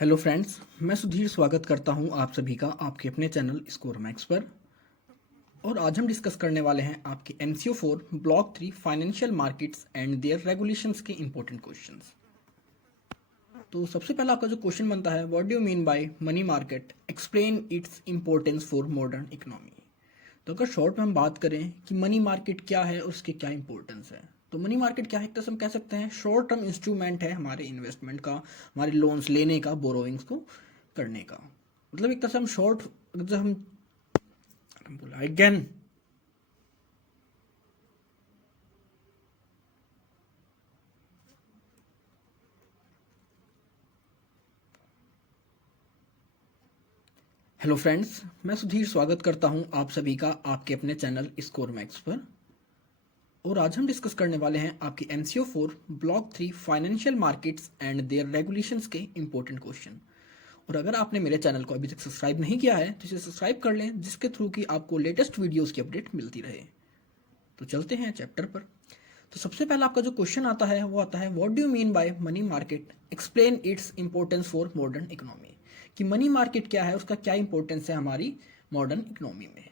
Hello friends, मैं सुधीर स्वागत करता हूं आप सभी का आपके अपने चैनल स्कोर मैक्स पर। और आज हम डिस्कस करने वाले हैं आपके MCO 4 block 3 financial markets and their regulations के इंपॉर्टेंट क्वेश्चंस। तो सबसे पहला आपका जो क्वेश्चन बनता है, what do you mean by money market, explain its importance for modern economy. तो अगर शॉर्ट में हम बात करें कि मनी मार्केट क्या है और उसके क्या इंपॉर्टेंस है, तो मनी मार्केट क्या है, एक तरह से हम कह सकते हैं शॉर्ट टर्म इंस्ट्रूमेंट है हमारे इन्वेस्टमेंट का, हमारे लोन्स लेने का, बोरोइंग्स को करने का। मतलब एक तरह से हम शॉर्ट, जब हम बोला अगेन, हेलो फ्रेंड्स, मैं सुधीर स्वागत करता हूं आप सभी का आपके अपने चैनल स्कोर मैक्स पर। और आज हम डिस्कस करने वाले हैं आपकी MCO 4 block 3 financial markets and their regulations के इंपॉर्टेंट क्वेश्चन। और अगर आपने मेरे चैनल को अभी तक सब्सक्राइब नहीं किया है तो इसे सब्सक्राइब कर लें, जिसके थ्रू कि आपको लेटेस्ट वीडियोस की अपडेट मिलती रहे। तो चलते हैं चैप्टर पर। तो सबसे पहला आपका जो क्वेश्चन आता है वो आता है, what do you mean by money market, explain its importance for modern economy. कि मनी मार्केट क्या है, उसका क्या इंपॉर्टेंस है हमारी मॉडर्न इकोनॉमी में।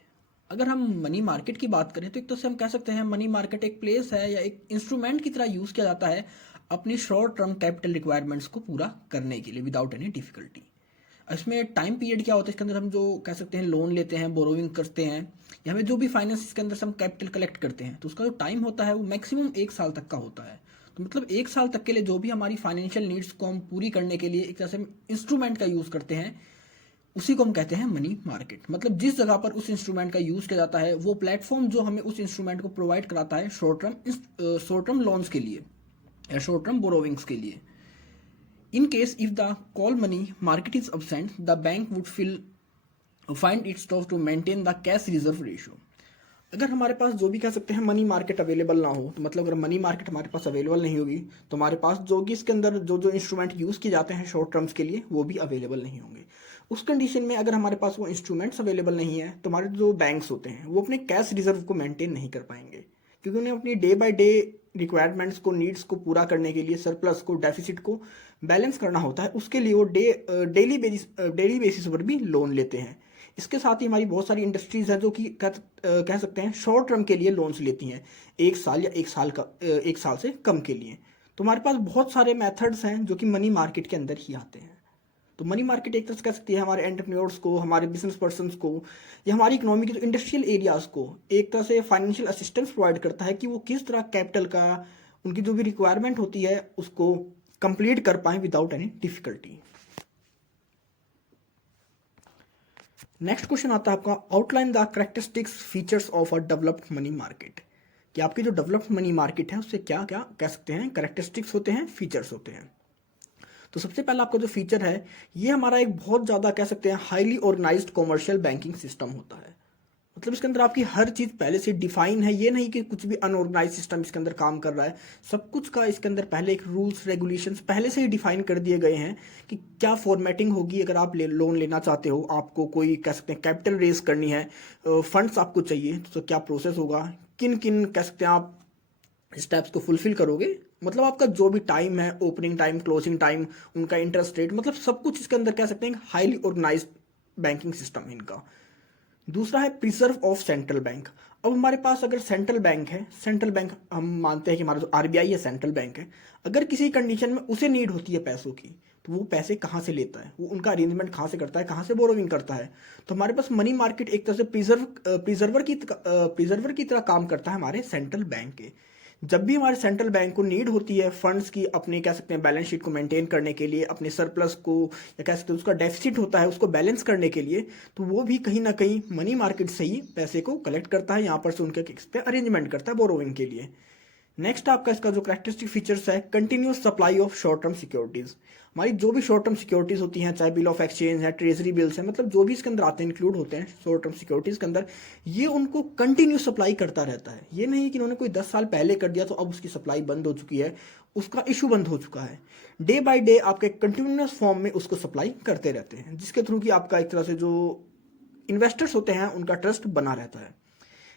अगर हम मनी मार्केट की बात करें तो एक तो से हम कह सकते हैं मनी मार्केट एक प्लेस है या एक इंस्ट्रूमेंट की तरह यूज़ किया जाता है अपनी शॉर्ट टर्म कैपिटल रिक्वायरमेंट्स को पूरा करने के लिए विदाउट एनी डिफिकल्टी। इसमें टाइम पीरियड क्या होता है, इसके अंदर हम जो कह सकते हैं लोन लेते हैं, बोरोइंग करते हैं, या हमें जो भी फाइनेंस इसके अंदर से हम कैपिटल कलेक्ट करते हैं, तो उसका जो टाइम होता है वो मैक्सिमम 1 साल तक का होता है। तो मतलब 1 साल तक के लिए जो भी हमारी फाइनेंशियल नीड्स को हम पूरी करने के लिए एक तरह से हम इंस्ट्रूमेंट का यूज़ करते हैं, उसी को हम कहते हैं मनी मार्केट। मतलब जिस जगह पर उस इंस्ट्रूमेंट का यूज़ किया जाता है वो प्लेटफॉर्म जो हमें उस इंस्ट्रूमेंट को प्रोवाइड कराता है शॉर्ट टर्म लोन्स के लिए या शॉर्ट टर्म बोरोविंग्स के लिए। In case if the call money market is absent, the bank would find it tough to maintain the cash reserve ratio. अगर हमारे पास जो भी कह सकते हैं मनी मार्केट अवेलेबल ना हो, तो मतलब अगर मनी मार्केट हमारे पास अवेलेबल नहीं होगी तो हमारे पास जो कि इसके अंदर जो जो इंस्ट्रूमेंट यूज़ किए जाते हैं शॉर्ट टर्म्स के लिए वो भी अवेलेबल नहीं होंगे। उस कंडीशन में अगर हमारे पास वो इंस्ट्रूमेंट्स अवेलेबल नहीं है तो हमारे जो बैंक्स होते हैं वो अपने कैश रिजर्व को मेंटेन नहीं कर पाएंगे, क्योंकि उन्हें अपनी डे बाय डे रिक्वायरमेंट्स को, नीड्स को पूरा करने के लिए, सरप्लस को, डेफिसिट को बैलेंस करना होता है। उसके लिए वो डेली बेसिस पर भी लोन लेते हैं। इसके साथ ही हमारी बहुत सारी इंडस्ट्रीज है जो कि कह सकते हैं शॉर्ट टर्म के लिए लोन्स लेती हैं, 1 साल या 1 साल से कम के लिए। तो हमारे पास बहुत सारे मेथड्स हैं जो कि मनी मार्केट के अंदर ही आते हैं। तो मनी मार्केट एक तरह से कह सकती है हमारे एंटरप्रेन्योर्स को, हमारे बिजनेस पर्सनस को, या हमारी इकोनॉमी के जो इंडस्ट्रियल एरियाज को एक तरह से फाइनेंशियल असिस्टेंस प्रोवाइड करता है कि वो किस तरह कैपिटल का, उनकी जो भी रिक्वायरमेंट होती है उसको कंप्लीट कर पाएँ without any difficulty. Next question आता है आपका, outline the characteristics features of a developed money market. कि आपकी जो डेवलप्ड मनी मार्केट है उससे क्या क्या कह सकते हैं कैरेक्टरिस्टिक्स होते हैं, फीचर्स होते हैं। तो सबसे पहला आपका जो फीचर है, ये हमारा एक बहुत ज़्यादा कह सकते हैं highly organized commercial banking system होता है। मतलब इसके अंदर आपकी हर चीज़ पहले से डिफाइन है, ये नहीं कि कुछ भी अनऑर्गेनाइज सिस्टम इसके अंदर काम कर रहा है। सब कुछ का इसके अंदर पहले एक रूल्स रेगुलेशंस पहले से ही डिफाइन कर दिए गए हैं कि क्या फॉर्मेटिंग होगी अगर आप लोन लेना चाहते हो, आपको कोई कह सकते हैं कैपिटल रेज करनी है, फंड्स आपको चाहिए तो क्या प्रोसेस होगा, किन किन कह सकते हैं आप स्टेप्स को फुलफिल करोगे। मतलब आपका जो भी टाइम है, ओपनिंग टाइम, क्लोजिंग टाइम, उनका इंटरेस्ट रेट, मतलब सब कुछ इसके अंदर कह सकते हैं हाईली ऑर्गेनाइज्ड बैंकिंग सिस्टम इनका। दूसरा है प्रिजर्व ऑफ सेंट्रल बैंक। अब हमारे पास अगर सेंट्रल बैंक है, सेंट्रल बैंक हम मानते हैं कि हमारा जो आरबीआई है सेंट्रल बैंक है, अगर किसी कंडीशन में उसे नीड होती है पैसों की तो वो पैसे कहाँ से लेता है, वो उनका अरेंजमेंट कहाँ से करता है, कहाँ से बोरोविंग करता है। तो हमारे पास मनी मार्केट एक तरह से प्रिजर्वर की तरह काम करता है हमारे सेंट्रल बैंक के। जब भी हमारे सेंट्रल बैंक को नीड होती है फंड्स की, अपने कह सकते हैं बैलेंस शीट को मेंटेन करने के लिए, अपने सरप्लस को या कह सकते हैं उसका डेफिसिट होता है उसको बैलेंस करने के लिए, तो वो भी कहीं ना कहीं मनी मार्केट से ही पैसे को कलेक्ट करता है, यहाँ पर से उनके अरेंजमेंट करता है बोरोविंग के लिए। नेक्स्ट आपका इसका जो कैरेक्टरिस्टिक फीचर्स है, continuous supply of short term securities. हमारी जो भी शॉर्ट टर्म सिक्योरिटीज होती हैं, चाहे बिल ऑफ एक्सचेंज है, ट्रेजरी बिल्स है, मतलब जो भी इसके अंदर आते हैं, इंक्लूड होते हैं शॉर्ट टर्म सिक्योरिटीज के अंदर, ये उनको कंटिन्यूस सप्लाई करता रहता है। ये नहीं कि उन्होंने कोई 10 साल पहले कर दिया तो अब उसकी सप्लाई बंद हो चुकी है, उसका इशू बंद हो चुका है। डे बाय डे आपके कंटिन्यूस फॉर्म में उसको सप्लाई करते रहते हैं, जिसके थ्रू कि आपका एक तरह से जो इन्वेस्टर्स होते हैं उनका ट्रस्ट बना रहता है।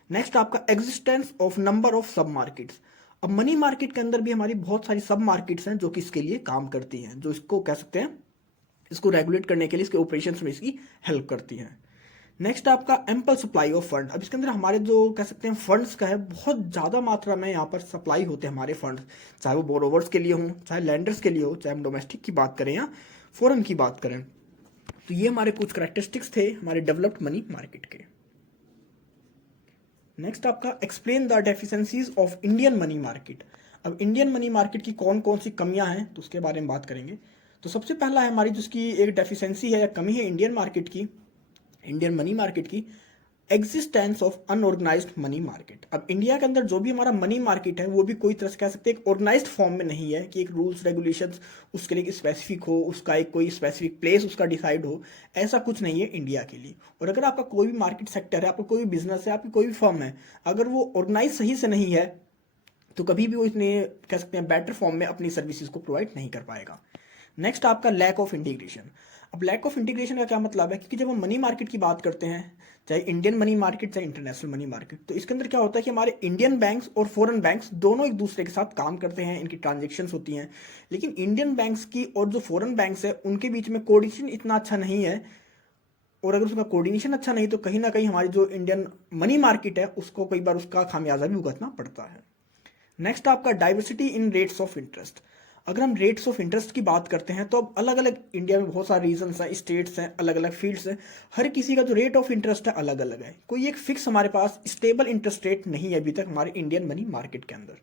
नेक्स्ट आपका एग्जिस्टेंस ऑफ नंबर ऑफ सब मार्केट्स। अब मनी मार्केट के अंदर भी हमारी बहुत सारी सब मार्केट्स हैं जो कि इसके लिए काम करती हैं, जो इसको कह सकते हैं इसको रेगुलेट करने के लिए इसके ऑपरेशंस में इसकी हेल्प करती हैं। नेक्स्ट आपका एम्पल सप्लाई ऑफ फंड। अब इसके अंदर हमारे जो कह सकते हैं फंड्स का है, बहुत ज़्यादा मात्रा में यहाँ पर सप्लाई होते हैं हमारे फंड्स, चाहे वो बोरोवर्स के लिए हों, चाहे लैंडर्स के लिए हो, चाहे हम डोमेस्टिक की बात करें या फॉरेन की बात करें। तो ये हमारे कुछ करेक्टरिस्टिक्स थे हमारे डेवलप्ड मनी मार्केट के। नेक्स्ट आपका explain the deficiencies of Indian money market. अब इंडियन मनी मार्केट की कौन कौन सी कमियां हैं तो उसके बारे में बात करेंगे। तो सबसे पहला है हमारी जिसकी एक डेफिशिएंसी है या कमी है इंडियन मार्केट की, इंडियन मनी मार्केट की, existence of unorganised money market. अब इंडिया के अंदर जो भी हमारा मनी मार्केट है वो भी कोई तरह से कह सकते हैं एक ऑर्गेनाइज्ड फॉर्म में नहीं है कि एक रूल्स रेगुलेशंस उसके लिए स्पेसिफिक हो, उसका एक कोई स्पेसिफिक प्लेस उसका डिसाइड हो, ऐसा कुछ नहीं है इंडिया के लिए। और अगर आपका कोई भी मार्केट सेक्टर है, आपका कोई भी बिजनेस है, आपकी कोई भी फर्म है, अगर वो ऑर्गेनाइज सही से नहीं है तो कभी भी वो इतने कह सकते हैं बेटर फॉर्म में अपनी सर्विसेज को प्रोवाइड नहीं कर पाएगा। नेक्स्ट आपका लैक ऑफ इंटीग्रेशन। अब लैक ऑफ इंटीग्रेशन का क्या मतलब है, क्योंकि जब हम मनी मार्केट की बात करते हैं, चाहे इंडियन मनी मार्केट चाहे इंटरनेशनल मनी मार्केट, तो इसके अंदर क्या होता है कि हमारे इंडियन बैंक्स और फॉरेन बैंक्स दोनों एक दूसरे के साथ काम करते हैं, इनकी ट्रांजेक्शन्स होती हैं, लेकिन इंडियन बैंक्स की और जो फॉरेन बैंक्स है उनके बीच में कोऑर्डिनेशन इतना अच्छा नहीं है, और अगर उसका कोऑर्डिनेशन अच्छा नहीं तो कहीं ना कहीं हमारी जो इंडियन मनी मार्केट है उसको कई बार उसका खामियाजा भी भुगतना पड़ता है। नेक्स्ट आपका diversity in rates of interest. अगर हम रेट्स ऑफ इंटरेस्ट की बात करते हैं तो अब अलग अलग इंडिया में बहुत सारे रीजन्स हैं, स्टेट्स हैं, अलग अलग फील्ड्स हैं, हर किसी का जो रेट ऑफ इंटरेस्ट है अलग अलग है। कोई एक फिक्स हमारे पास स्टेबल इंटरेस्ट रेट नहीं है अभी तक हमारे इंडियन मनी मार्केट के अंदर।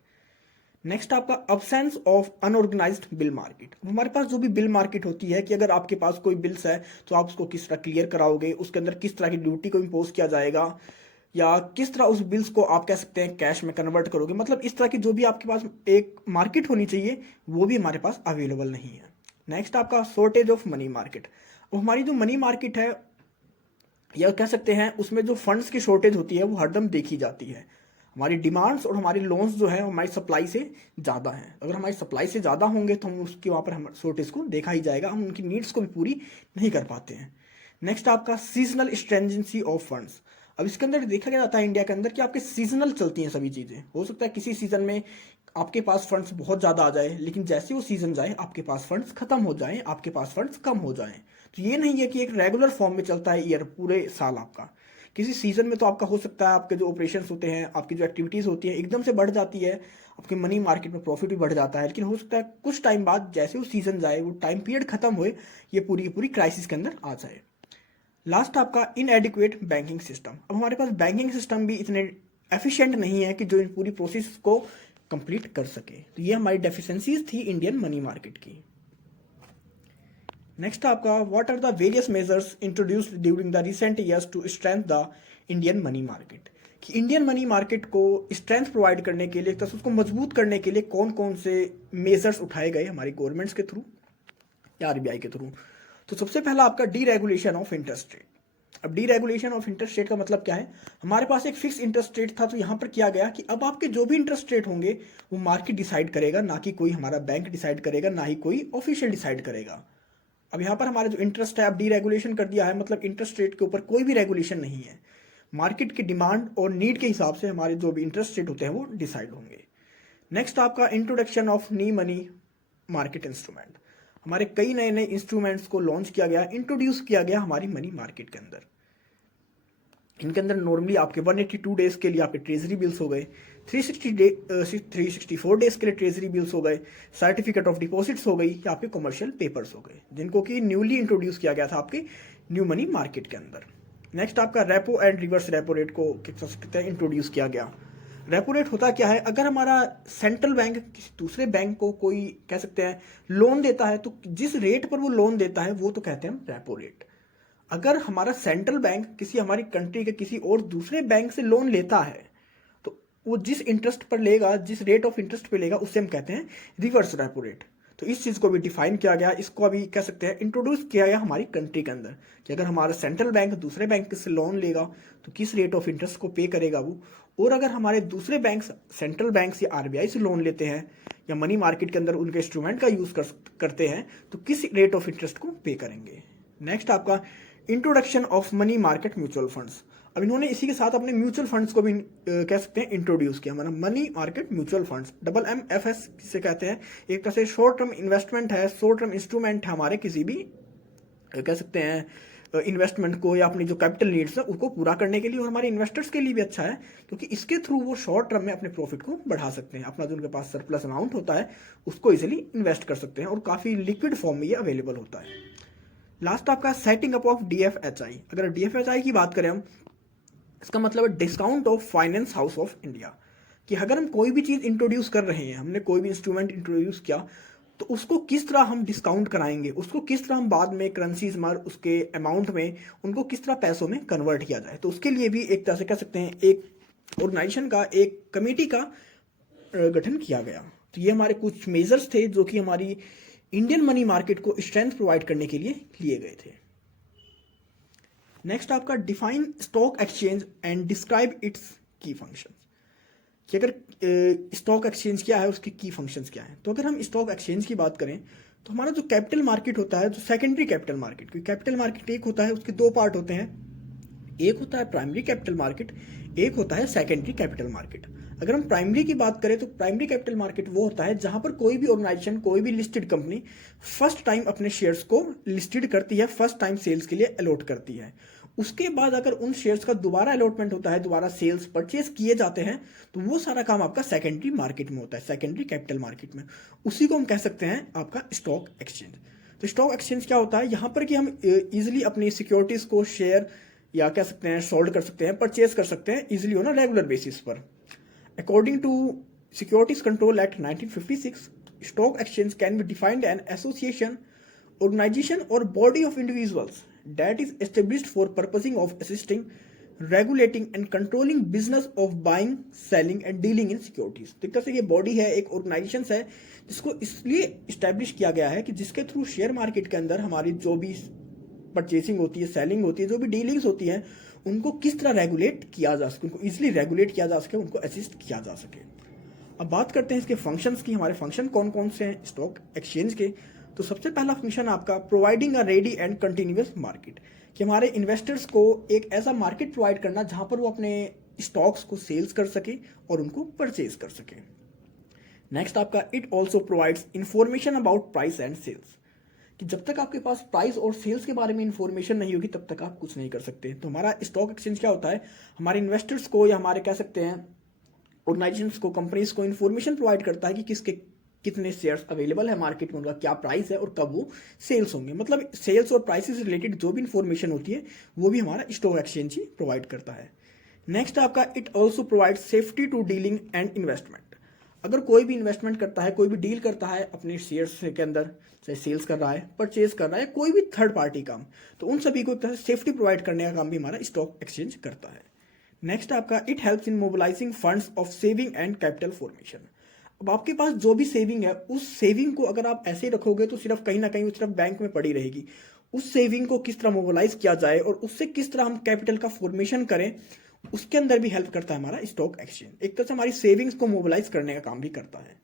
नेक्स्ट आपका absence of unorganised bill market. हमारे पास जो भी बिल मार्केट होती है कि अगर आपके पास कोई बिल्स है तो आप उसको किस तरह क्लियर कराओगे, उसके अंदर किस तरह की ड्यूटी को इम्पोज किया जाएगा, या किस तरह उस बिल्स को आप कह सकते हैं कैश में कन्वर्ट करोगे, मतलब इस तरह की जो भी आपके पास एक मार्केट होनी चाहिए वो भी हमारे पास अवेलेबल नहीं है। नेक्स्ट आपका शॉर्टेज ऑफ मनी मार्केट। अब हमारी जो मनी मार्केट है या कह सकते हैं उसमें जो फंड्स की शॉर्टेज होती है वो हरदम देखी जाती है। हमारी डिमांड्स और हमारी लोन्स जो है हमारी सप्लाई से ज़्यादा हैं, अगर हमारी सप्लाई से ज़्यादा होंगे तो हम उसके वहाँ पर हम शॉर्टेज को देखा ही जाएगा, हम उनकी नीड्स को भी पूरी नहीं कर पाते हैं। नेक्स्ट आपका सीजनल स्ट्रेंजेंसी ऑफ फंड्स। अब इसके अंदर देखा गया जाता है इंडिया के अंदर कि आपके सीजनल चलती हैं सभी चीज़ें। हो सकता है किसी सीज़न में आपके पास फंड्स बहुत ज़्यादा आ जाए, लेकिन जैसे वो सीज़न जाए आपके पास फंड्स खत्म हो जाएं, आपके पास फंड्स कम हो जाएं। तो ये नहीं है कि एक रेगुलर फॉर्म में चलता है ईयर पूरे साल आपका। किसी सीज़न में तो आपका हो सकता है आपके जो ऑपरेशंस होते हैं, आपकी जो एक्टिविटीज़ होती है एकदम से बढ़ जाती है, आपके मनी मार्केट में प्रॉफिट भी बढ़ जाता है, लेकिन हो सकता है कुछ टाइम बाद जैसे वो सीज़न जाए, वो टाइम पीरियड खत्म हुए, ये पूरी की पूरी क्राइसिस के अंदर आ जाए। लास्ट आपका इनएडिक्वेट बैंकिंग सिस्टम। अब हमारे पास बैंकिंग सिस्टम भी इतने एफिशिएंट नहीं है कि जो इन पूरी प्रोसेस को कंप्लीट कर सके। तो ये हमारी डेफिशिएंसीज थी इंडियन मनी मार्केट की। नेक्स्ट आपका what are the various measures introduced during the recent years to strength the Indian money market. कि इंडियन मनी मार्केट को स्ट्रेंथ प्रोवाइड करने के लिए, तथा उसको मजबूत करने के लिए कौन कौन से मेजर्स उठाए गए हमारी गवर्नमेंट्स के थ्रू या आरबीआई के थ्रू। तो सबसे पहला आपका deregulation of interest rate. अब deregulation of interest rate का मतलब क्या है, हमारे पास एक फिक्स इंटरेस्ट रेट था, तो यहाँ पर किया गया कि अब आपके जो भी इंटरेस्ट रेट होंगे वो मार्केट डिसाइड करेगा, ना कि कोई हमारा बैंक डिसाइड करेगा, ना ही कोई ऑफिशियल डिसाइड करेगा। अब यहाँ पर हमारा जो इंटरेस्ट है अब डी रेगुलेशन कर दिया है, मतलब इंटरेस्ट रेट के ऊपर कोई भी रेगुलेशन नहीं है, मार्केट की डिमांड और नीड के हिसाब से हमारे जो भी इंटरेस्ट रेट होते हैं वो डिसाइड होंगे। नेक्स्ट आपका introduction of new money market instrument. हमारे कई नए नए इंस्ट्रूमेंट्स को लॉन्च किया गया, इंट्रोड्यूस किया गया हमारी मनी मार्केट के अंदर। इनके अंदर नॉर्मली आपके 182 डेज के लिए आपके ट्रेजरी बिल्स हो गए, 364 डेज के लिए ट्रेजरी बिल्स हो गए, सर्टिफिकेट ऑफ डिपॉजिट्स हो गई, या आपके कमर्शियल पेपर्स हो गए, जिनको कि न्यूली इंट्रोड्यूस किया गया था आपके न्यू मनी मार्केट के अंदर। नेक्स्ट आपका repo and reverse repo rate को इंट्रोड्यूस किया गया। रेपो रेट होता क्या है, अगर हमारा सेंट्रल बैंक किसी दूसरे बैंक को कोई कह सकते हैं लोन देता है तो जिस रेट पर वो लोन देता है वो तो कहते हैं हम रेपो रेट। अगर हमारा सेंट्रल बैंक किसी हमारी कंट्री के किसी और दूसरे बैंक से लोन लेता है तो वो जिस इंटरेस्ट पर लेगा, जिस रेट ऑफ इंटरेस्ट पे लेगा, उससे हम कहते हैं रिवर्स रेपो रेट। तो इस चीज़ को भी डिफाइन किया गया, इसको अभी कह सकते हैं इंट्रोड्यूस किया गया हमारी कंट्री के अंदर कि अगर हमारा सेंट्रल बैंक दूसरे बैंक से लोन लेगा तो किस रेट ऑफ इंटरेस्ट को पे करेगा वो, और अगर हमारे दूसरे बैंक सेंट्रल बैंक से आरबीआई से लोन लेते हैं या मनी मार्केट के अंदर उनके इंस्ट्रूमेंट का यूज़ करते हैं तो किस रेट ऑफ इंटरेस्ट को पे करेंगे। नेक्स्ट आपका introduction of money market mutual funds. अब इन्होंने इसी के साथ अपने म्यूचुअल फंड्स को भी कह सकते हैं इंट्रोड्यूस किया। हमारा money market mutual funds MMFS से कहते हैं, एक तरह से शॉर्ट टर्म इन्वेस्टमेंट है, शॉर्ट टर्म इंस्ट्रूमेंट है हमारे किसी भी कह सकते हैं इन्वेस्टमेंट को या अपनी जो कैपिटल नीड्स है उसको पूरा करने के लिए, और हमारे इन्वेस्टर्स के लिए भी अच्छा है क्योंकि इसके थ्रू वो शॉर्ट टर्म में अपने प्रॉफिट को बढ़ा सकते हैं। अपना जो उनके पास सरप्लस अमाउंट होता है उसको इजीली इन्वेस्ट कर सकते हैं और काफ़ी लिक्विड फॉर्म में ये अवेलेबल होता है। लास्ट आपका सेटिंग अप ऑफ DFHI। अगर DFHI की बात करें हम, इसका मतलब है discount of finance house of India. कि अगर हम कोई भी चीज़ इंट्रोड्यूस कर रहे हैं, हमने कोई भी इंस्ट्रूमेंट इंट्रोड्यूस किया, तो उसको किस तरह हम डिस्काउंट कराएंगे, उसको किस तरह हम बाद में करेंसीज मार उसके अमाउंट में उनको किस तरह पैसों में कन्वर्ट किया जाए, तो उसके लिए भी एक तरह से कह सकते हैं एक ऑर्गेनाइजेशन का, एक कमेटी का गठन किया गया। तो ये हमारे कुछ मेजर्स थे जो कि हमारी इंडियन मनी मार्केट को स्ट्रेंथ प्रोवाइड करने के लिए लिए गए थे। नेक्स्ट आपका define stock exchange and describe it's की फंक्शन। कि अगर स्टॉक एक्सचेंज क्या है, उसके की फंक्शंस क्या हैं। तो अगर हम स्टॉक एक्सचेंज की बात करें तो हमारा जो कैपिटल मार्केट होता है, जो सेकेंडरी कैपिटल मार्केट, क्योंकि कैपिटल मार्केट एक होता है, उसके दो पार्ट होते हैं, एक होता है प्राइमरी कैपिटल मार्केट, एक होता है सेकेंडरी कैपिटल मार्केट। अगर हम प्राइमरी की बात करें तो प्राइमरी कैपिटल मार्केट वो होता है जहां पर कोई भी ऑर्गेनाइजेशन, कोई भी लिस्टेड कंपनी फर्स्ट टाइम अपने शेयर्स को लिस्टेड करती है, फर्स्ट टाइम सेल्स के लिए अलॉट करती है। उसके बाद अगर उन शेयर्स का दोबारा अलॉटमेंट होता है, दोबारा सेल्स परचेज किए जाते हैं, तो वो सारा काम आपका सेकेंडरी मार्केट में होता है, सेकेंडरी कैपिटल मार्केट में। उसी को हम कह सकते हैं आपका स्टॉक एक्सचेंज। तो स्टॉक एक्सचेंज क्या होता है, यहाँ पर कि हम इजिली अपनी सिक्योरिटीज को शेयर या कह सकते हैं सोल्ड कर सकते हैं, परचेज कर सकते हैं easily on a regular basis पर। According to Securities Control Act 1956, stock exchange can be defined an association, organization or body of individuals that is established for purposing of assisting, regulating and controlling business of buying, selling and dealing in securities। तो एक तरह से ये body है, एक organisation है जिसको इसलिए इस्टेब्लिश किया गया है कि जिसके थ्रू शेयर मार्केट के अंदर हमारी जो भी परचेसिंग होती है, सेलिंग होती है, जो भी डीलिंग्स होती हैं, उनको किस तरह रेगुलेट किया जा सके, उनको इजिली रेगुलेट किया जा सके, उनको असिस्ट किया जा सके। अब बात करते हैं इसके फंक्शंस की। हमारे फंक्शन कौन कौन से हैं स्टॉक एक्सचेंज के। तो सबसे पहला फंक्शन आपका providing a ready and continuous market, कि हमारे इन्वेस्टर्स को एक ऐसा मार्केट प्रोवाइड करना जहां पर वो अपने स्टॉक्स को सेल्स कर सके और उनको परचेज कर सके। नेक्स्ट आपका it also provides information about price and sales, कि जब तक आपके पास प्राइस और सेल्स के बारे में इंफॉर्मेशन नहीं होगी तब तक आप कुछ नहीं कर सकते। तो हमारा स्टॉक एक्सचेंज क्या होता है, हमारे इन्वेस्टर्स को या हमारे कह सकते हैं ऑर्गेनाइजेशंस को, कंपनीज को इंफॉर्मेशन प्रोवाइड करता है कि किसके कितने शेयर्स अवेलेबल है मार्केट में, उनका क्या प्राइस है और कब वो सेल्स होंगे। मतलब सेल्स और प्राइसेस से रिलेटेड जो भी इंफॉर्मेशन होती है वो भी हमारा स्टॉक एक्सचेंज ही प्रोवाइड करता है। नेक्स्ट आपका it also provide safety to dealing and investment. अगर कोई भी इन्वेस्टमेंट करता है, कोई भी डील करता है अपने शेयर्स के अंदर, चाहे सेल्स कर रहा है, परचेज कर रहा है, कोई भी थर्ड पार्टी काम, तो उन सभी को एक तरह से सेफ्टी प्रोवाइड करने का काम भी हमारा स्टॉक एक्सचेंज करता है। नेक्स्ट आपका it helps in mobilising funds of saving and capital formation. अब आपके पास जो भी सेविंग है, उस सेविंग को अगर आप ऐसे रखोगे तो सिर्फ कहीं ना कहीं वो सिर्फ बैंक में पड़ी रहेगी। उस सेविंग को किस तरह मोबिलाइज किया जाए और उससे किस तरह हम कैपिटल का फॉर्मेशन करें, उसके अंदर भी हेल्प करता है हमारा स्टॉक एक्सचेंज। एक तरह से हमारी सेविंग्स को मोबिलाइज करने का काम भी करता है।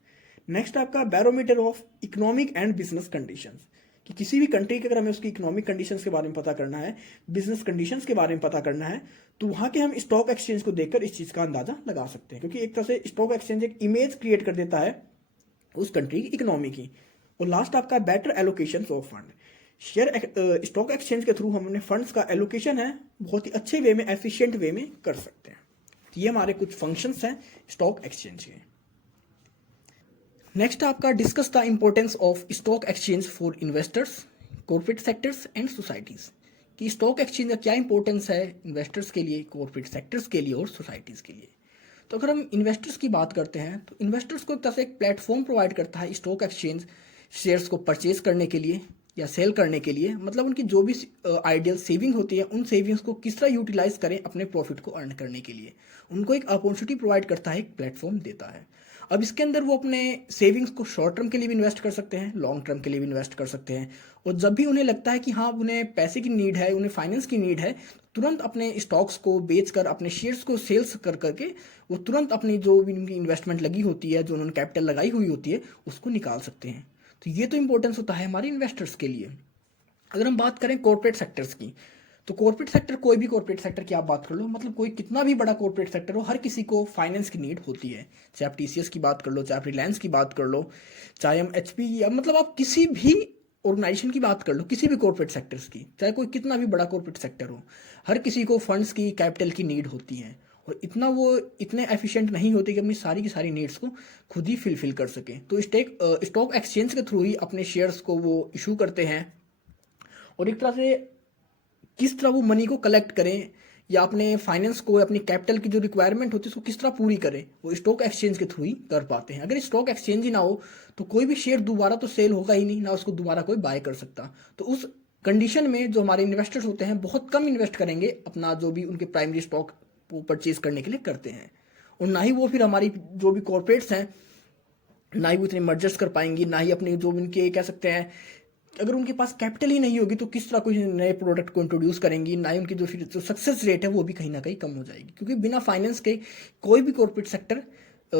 नेक्स्ट आपका barometer of economic and business conditions, कि किसी भी कंट्री के अगर हमें उसकी इकोनॉमिक कंडीशंस के बारे में पता करना है, बिजनेस कंडीशंस के बारे में पता करना है, तो वहाँ के हम स्टॉक एक्सचेंज को देखकर इस चीज़ का अंदाजा लगा सकते हैं। क्योंकि एक तरह से स्टॉक एक्सचेंज एक इमेज क्रिएट कर देता है उस कंट्री की इकोनॉमी की। और लास्ट आपका better allocation of fund. Share stock exchange के थ्रू हम अपने फंड्स का एलोकेशन है बहुत ही अच्छे वे में, एफिशिएंट वे में कर सकते हैं। तो ये हमारे कुछ फंक्शंस हैं स्टॉक एक्सचेंज के। नेक्स्ट आपका discuss the importance of stock exchange for investors, corporate sectors and societies, कि स्टॉक एक्सचेंज का क्या इंपॉर्टेंस है इन्वेस्टर्स के लिए, कॉर्पोरेट सेक्टर्स के लिए और सोसाइटीज़ के लिए। तो अगर हम इन्वेस्टर्स की बात करते हैं तो इन्वेस्टर्स को एक तरह से एक प्लेटफॉर्म प्रोवाइड करता है स्टॉक एक्सचेंज शेयर्स को परचेज करने के लिए या सेल करने के लिए। मतलब उनकी जो भी आइडियल सेविंग होती है, उन सेविंग्स को किस तरह यूटिलाइज करें अपने प्रॉफिट को अर्न करने के लिए, उनको एक अपॉर्चुनिटी प्रोवाइड करता है, एक प्लेटफॉर्म देता है। अब इसके अंदर वो अपने सेविंग्स को शॉर्ट टर्म के लिए भी इन्वेस्ट कर सकते हैं, लॉन्ग टर्म के लिए भी इन्वेस्ट कर सकते हैं। और जब भी उन्हें लगता है कि हाँ उन्हें पैसे की नीड है, उन्हें फाइनेंस की नीड है, तुरंत अपने स्टॉक्स को बेचकर, अपने शेयर्स को सेल्स कर करके वो तुरंत अपनी जो भी उनकी इन्वेस्टमेंट लगी होती है, जो उन्होंने कैपिटल लगाई हुई होती है, उसको निकाल सकते हैं। तो ये तो इंपॉर्टेंस होता है हमारे इन्वेस्टर्स के लिए। अगर हम बात करें कॉर्पोरेट सेक्टर्स की, तो कॉर्पोरेट सेक्टर, कोई भी कॉर्पोरेट सेक्टर की आप बात कर लो, मतलब कोई कितना भी बड़ा कॉर्पोरेट सेक्टर हो, हर किसी को फाइनेंस की नीड होती है। चाहे आप TCS की बात कर लो, चाहे आप रिलायंस की बात कर लो, चाहे हम HP या मतलब आप किसी भी ऑर्गेनाइजेशन की बात कर लो, किसी भी कॉर्पोरेट सेक्टर्स की, चाहे कोई कितना भी बड़ा कॉर्पोरेट सेक्टर हो, हर किसी को फंड्स की, कैपिटल की नीड होती है, और वो इतने एफिशिएंट नहीं होते कि अपनी सारी की सारी नीड्स को खुद ही फिलफिल कर सकें। तो स्टॉक एक्सचेंज के थ्रू ही अपने शेयर्स को वो इशू करते हैं, और एक तरह से किस तरह वो मनी को कलेक्ट करें या अपने फाइनेंस को, अपनी कैपिटल की जो रिक्वायरमेंट होती है उसको किस तरह पूरी करें, वो स्टॉक एक्सचेंज के थ्रू ही कर पाते हैं। अगर स्टॉक एक्सचेंज ही ना हो तो कोई भी शेयर दोबारा तो सेल होगा ही नहीं, ना उसको दोबारा कोई बाय कर सकता। तो उस कंडीशन में जो हमारे इन्वेस्टर्स होते हैं बहुत कम इन्वेस्ट करेंगे अपना जो भी उनके प्राइमरी स्टॉक को परचेज करने के लिए करते हैं, और ना ही वो फिर हमारी जो भी कॉर्पोरेट्स हैं ना ही वो इतने मर्जर्स कर पाएंगी, ना ही अपने जो उनके कह सकते हैं, अगर उनके पास कैपिटल ही नहीं होगी तो किस तरह कोई नए प्रोडक्ट को इंट्रोड्यूस करेंगी, ना ही उनकी जो फिर जो सक्सेस रेट है वो भी कहीं ना कहीं कम हो जाएगी, क्योंकि बिना फाइनेंस के कोई भी कॉर्पोरेट सेक्टर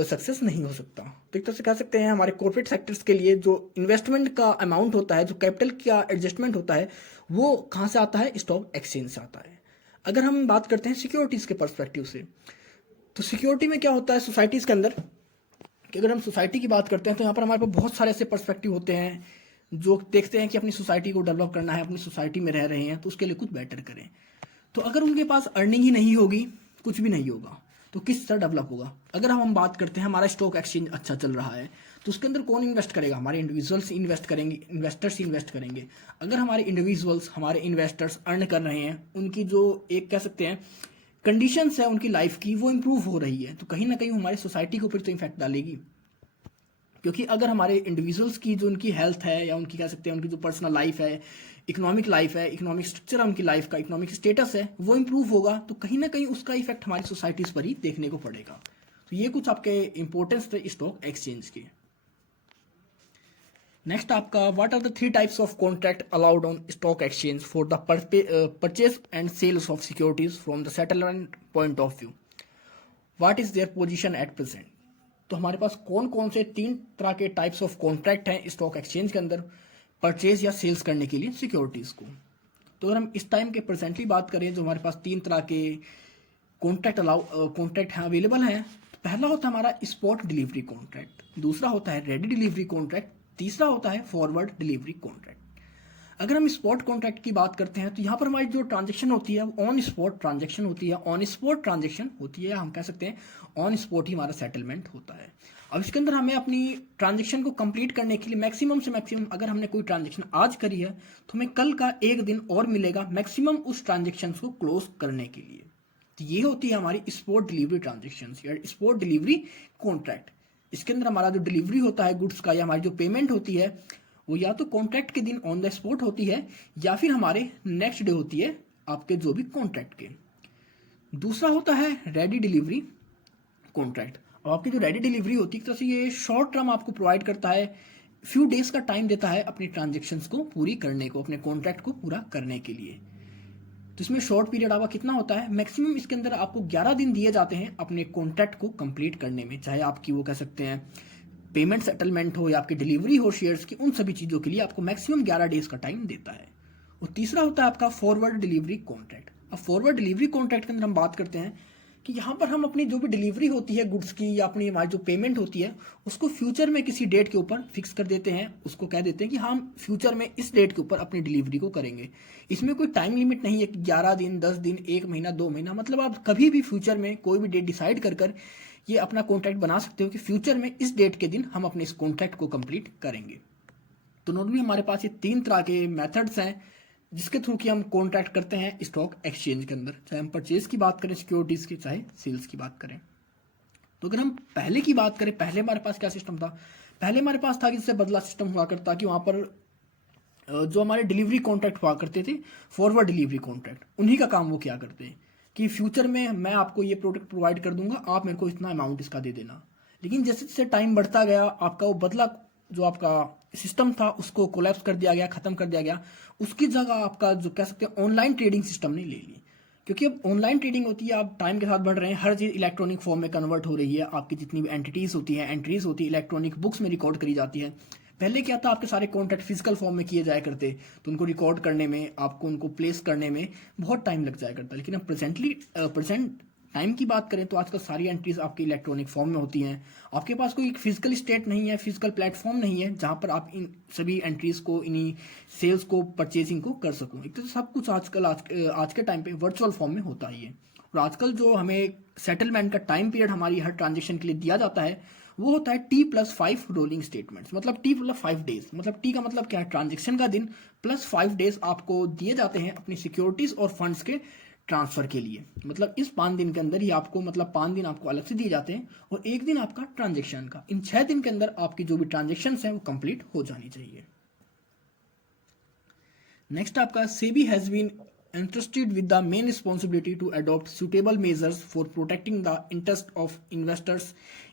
सक्सेस नहीं हो सकता। तो एक तरह से कह सकते हैं हमारे कॉर्पोरेट सेक्टर्स के लिए जो इन्वेस्टमेंट का अमाउंट होता है, जो कैपिटल का एडजस्टमेंट होता है, वो कहाँ से आता है? स्टॉक एक्सचेंज से आता है। अगर हम बात करते हैं सिक्योरिटीज़ के पर्सपेक्टिव से, तो सिक्योरिटी में क्या होता है सोसाइटीज़ के अंदर, कि अगर हम सोसाइटी की बात करते हैं तो यहाँ पर हमारे पास बहुत सारे ऐसे पर्सपेक्टिव होते हैं जो देखते हैं कि अपनी सोसाइटी को डेवलप करना है, अपनी सोसाइटी में रह रहे हैं तो उसके लिए कुछ बेटर करें। तो अगर उनके पास अर्निंग ही नहीं होगी, कुछ भी नहीं होगा, तो किस तरह डेवलप होगा? अगर हम बात करते हैं हमारा स्टॉक एक्सचेंज अच्छा चल रहा है तो उसके अंदर कौन इन्वेस्ट करेगा? हमारे इंडिविजुअल्स इन्वेस्ट करेंगे, इन्वेस्टर्स इन्वेस्ट करेंगे। अगर हमारे इंडिविजुअल्स, हमारे इन्वेस्टर्स अर्न कर रहे हैं, उनकी जो एक कह सकते हैं कंडीशंस है उनकी लाइफ की वो इंप्रूव हो रही है, तो कहीं ना कहीं हमारी सोसाइटी के ऊपर तो इम्फेक्ट डालेगी। क्योंकि अगर हमारे इंडिविजुअल्स की जो उनकी हेल्थ है या उनकी कह सकते हैं उनकी जो पर्सनल लाइफ है, इकोनॉमिक लाइफ है, इकोनॉमिक स्ट्रक्चर है उनकी लाइफ का, इकोनॉमिक स्टेटस है, वो इंप्रूव होगा, तो कहीं ना कहीं उसका इफेक्ट हमारी सोसाइटीज पर ही देखने को पड़ेगा। तो ये कुछ आपके इंपॉर्टेंस थे स्टॉक एक्सचेंज के। नेक्स्ट आपका, what are the 3 types of contract allowed on stock exchange for the purchase and sales of securities from the settlement point of view, what is their position at present? तो हमारे पास कौन कौन से 3 तरह के टाइप्स ऑफ कॉन्ट्रैक्ट हैं stock exchange के अंदर परचेज या सेल्स करने के लिए सिक्योरिटीज़ को। तो अगर हम इस टाइम के प्रेजेंटली बात करें, जो हमारे पास 3 तरह के कॉन्ट्रैक्ट हैं, अवेलेबल हैं। तो पहला होता है हमारा स्पॉट डिलीवरी कॉन्ट्रैक्ट, दूसरा होता है रेडी डिलीवरी कॉन्ट्रैक्ट, तीसरा होता है फॉरवर्ड डिलीवरी कॉन्ट्रैक्ट। अगर हम स्पॉट कॉन्ट्रैक्ट की बात करते हैं तो यहाँ पर हमारी जो ट्रांजेक्शन होती है वो ऑन स्पॉट ट्रांजेक्शन होती है, ऑन स्पॉट ट्रांजेक्शन होती है, हम कह सकते हैं ऑन स्पॉट ही हमारा सेटलमेंट होता है। अब इसके अंदर हमें अपनी ट्रांजेक्शन को कंप्लीट करने के लिए मैक्सिमम से मैक्सिमम, अगर हमने कोई ट्रांजेक्शन आज करी है तो हमें कल का 1 दिन और मिलेगा मैक्सिमम उस ट्रांजेक्शन को क्लोज करने के लिए। तो ये होती है हमारी स्पॉट डिलीवरी ट्रांजेक्शन या स्पॉट डिलीवरी कॉन्ट्रैक्ट। इसके अंदर हमारा जो डिलीवरी होता है गुड्स का या हमारी जो पेमेंट होती है वो या तो कॉन्ट्रैक्ट के दिन ऑन द स्पॉट होती है या फिर हमारे नेक्स्ट डे होती है आपके जो भी कॉन्ट्रैक्ट के। दूसरा होता है रेडी डिलीवरी कॉन्ट्रैक्ट। और आपकी जो रेडी डिलीवरी होती है एक तरह से ये शॉर्ट टर्म आपको प्रोवाइड करता है, फ्यू डेज का टाइम देता है अपनी ट्रांजेक्शन्स को पूरी करने को, अपने कॉन्ट्रैक्ट को पूरा करने के लिए। तो इसमें शॉर्ट पीरियड आपका कितना होता है? मैक्सिमम इसके अंदर आपको 11 दिन दिए जाते हैं अपने कॉन्ट्रैक्ट को कंप्लीट करने में, चाहे आपकी वो कह सकते हैं पेमेंट सेटलमेंट हो या आपकी डिलीवरी हो शेयर्स की, उन सभी चीज़ों के लिए आपको मैक्सिमम 11 डेज का टाइम देता है। और तीसरा होता है आपका फॉरवर्ड डिलीवरी कॉन्ट्रैक्ट। अब फॉरवर्ड डिलीवरी कॉन्ट्रैक्ट के अंदर हम बात करते हैं कि यहाँ पर हम अपनी जो भी डिलीवरी होती है गुड्स की या अपनी हमारी जो पेमेंट होती है उसको फ्यूचर में किसी डेट के ऊपर फिक्स कर देते हैं, उसको कह देते हैं कि हम फ्यूचर में इस डेट के ऊपर अपनी डिलीवरी को करेंगे। इसमें कोई टाइम लिमिट नहीं है कि 11 दिन, 10 दिन, 1 महीना, 2 महीना, मतलब आप कभी भी फ्यूचर में कोई भी डेट डिसाइड कर ये अपना कॉन्ट्रैक्ट बना सकते हो कि फ्यूचर में इस डेट के दिन हम अपने इस कॉन्ट्रैक्ट को कंप्लीट करेंगे। तो नॉर्मली हमारे पास ये 3 तरह के मेथड्स हैं जिसके थ्रू कि हम कॉन्ट्रैक्ट करते हैं स्टॉक एक्सचेंज के अंदर, चाहे हम परचेज की बात करें सिक्योरिटीज़ की, चाहे सेल्स की बात करें। तो अगर हम पहले की बात करें, पहले हमारे पास क्या सिस्टम था? पहले हमारे पास था कि इससे बदला सिस्टम हुआ करता कि वहाँ पर जो हमारे डिलीवरी कॉन्ट्रैक्ट हुआ करते थे, फॉरवर्ड डिलीवरी कॉन्ट्रैक्ट, उन्हीं का काम वो क्या करते हैं कि फ्यूचर में मैं आपको ये प्रोडक्ट प्रोवाइड कर दूंगा, आप मेरे को इतना अमाउंट इसका दे देना। लेकिन जैसे जैसे टाइम बढ़ता गया आपका वो बदला जो आपका सिस्टम था उसको कोलैप्स कर दिया गया, खत्म कर दिया गया। उसकी जगह आपका जो कह सकते हैं ऑनलाइन ट्रेडिंग सिस्टम ने ले ली, क्योंकि अब ऑनलाइन ट्रेडिंग होती है, आप टाइम के साथ बढ़ रहे हैं, हर चीज़ इलेक्ट्रॉनिक फॉर्म में कन्वर्ट हो रही है, आपकी जितनी भी एंटिटीज़ होती हैं, एंट्रीज होती है, इलेक्ट्रॉनिक बुक्स में रिकॉर्ड करी जाती है। पहले क्या था, आपके सारे कॉन्ट्रैक्ट फिजिकल फॉर्म में किए जाया करते, तो उनको रिकॉर्ड करने में, आपको उनको प्लेस करने में बहुत टाइम लग जाया करता। लेकिन अब प्रेजेंट टाइम की बात करें तो आजकल सारी एंट्रीज आपकी इलेक्ट्रॉनिक फॉर्म में होती हैं। आपके पास कोई एक फिजिकल स्टेट नहीं है, फिजिकल प्लेटफॉर्म नहीं है जहां पर आप इन सभी एंट्रीज को, इन्हीं सेल्स को, परचेजिंग को कर सको। एक तो सब कुछ आजकल आज के टाइम पे वर्चुअल फॉर्म में होता ही है। और आजकल जो हमें सेटलमेंट का टाइम पीरियड हमारी हर ट्रांजेक्शन के लिए दिया जाता है वो होता है T+5 रोलिंग स्टेटमेंट्स, मतलब T+5 डेज। मतलब टी का मतलब क्या है, ट्रांजेक्शन का दिन, +5 डेज आपको दिए जाते हैं अपनी सिक्योरिटीज और फंड्स के ट्रांसफर के लिए। मतलब इस 5 दिन के अंदर ही आपको, मतलब 5 दिन आपको अलग से दिए जाते हैं और 1 दिन आपका ट्रांजेक्शन का। इन 6 दिन के अंदर आपकी जो भी ट्रांजेक्शन है वो कंप्लीट हो जानी चाहिए। नेक्स्ट आपका SEBI has been entrusted with the main responsibility to adopt suitable measures for protecting the interest of investors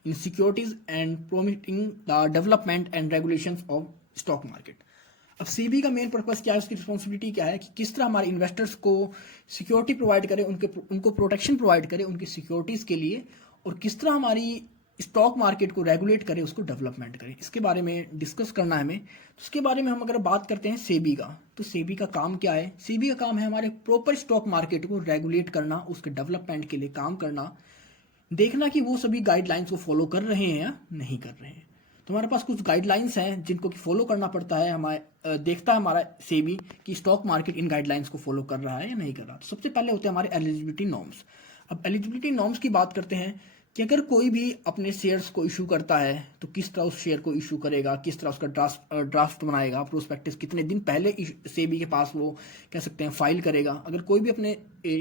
in securities and promoting the development and regulations of stock market। अब CB का main purpose क्या है, उसकी responsibility क्या है कि किस तरह हमारे इन्वेस्टर्स को सिक्योरिटी प्रोवाइड करे, उनको प्रोटेक्शन प्रोवाइड करे उनकी सिक्योरिटीज़ के लिए, और किस तरह हमारी स्टॉक मार्केट को रेगुलेट करे, उसको डेवलपमेंट करे, इसके बारे में डिस्कस करना है हमें। तो उसके बारे में हम अगर बात करते हैं सेबी का, तो सेबी का काम क्या है? सेबी का काम है हमारे प्रॉपर स्टॉक मार्केट को रेगुलेट करना, उसके डेवलपमेंट के लिए काम करना, देखना कि वो सभी गाइडलाइंस को फॉलो कर रहे हैं या नहीं कर रहे हैं। तो हमारे पास कुछ गाइडलाइंस हैं जिनको कि फॉलो करना पड़ता है। हमारे देखता है हमारा सेबी कि स्टॉक मार्केट इन गाइडलाइंस को फॉलो कर रहा है या नहीं कर रहा। तो सबसे पहले होते हैं हमारे एलिजिबिलिटी नॉर्म्स। अब एलिजिबिलिटी नॉर्म्स की बात करते हैं कि अगर कोई भी अपने शेयर्स को इशू करता है तो किस तरह उस शेयर को इशू करेगा, किस तरह उसका ड्राफ्ट बनाएगा, प्रोस्पेक्टस कितने दिन पहले सेबी के पास वो कह सकते हैं फाइल करेगा। अगर कोई भी अपने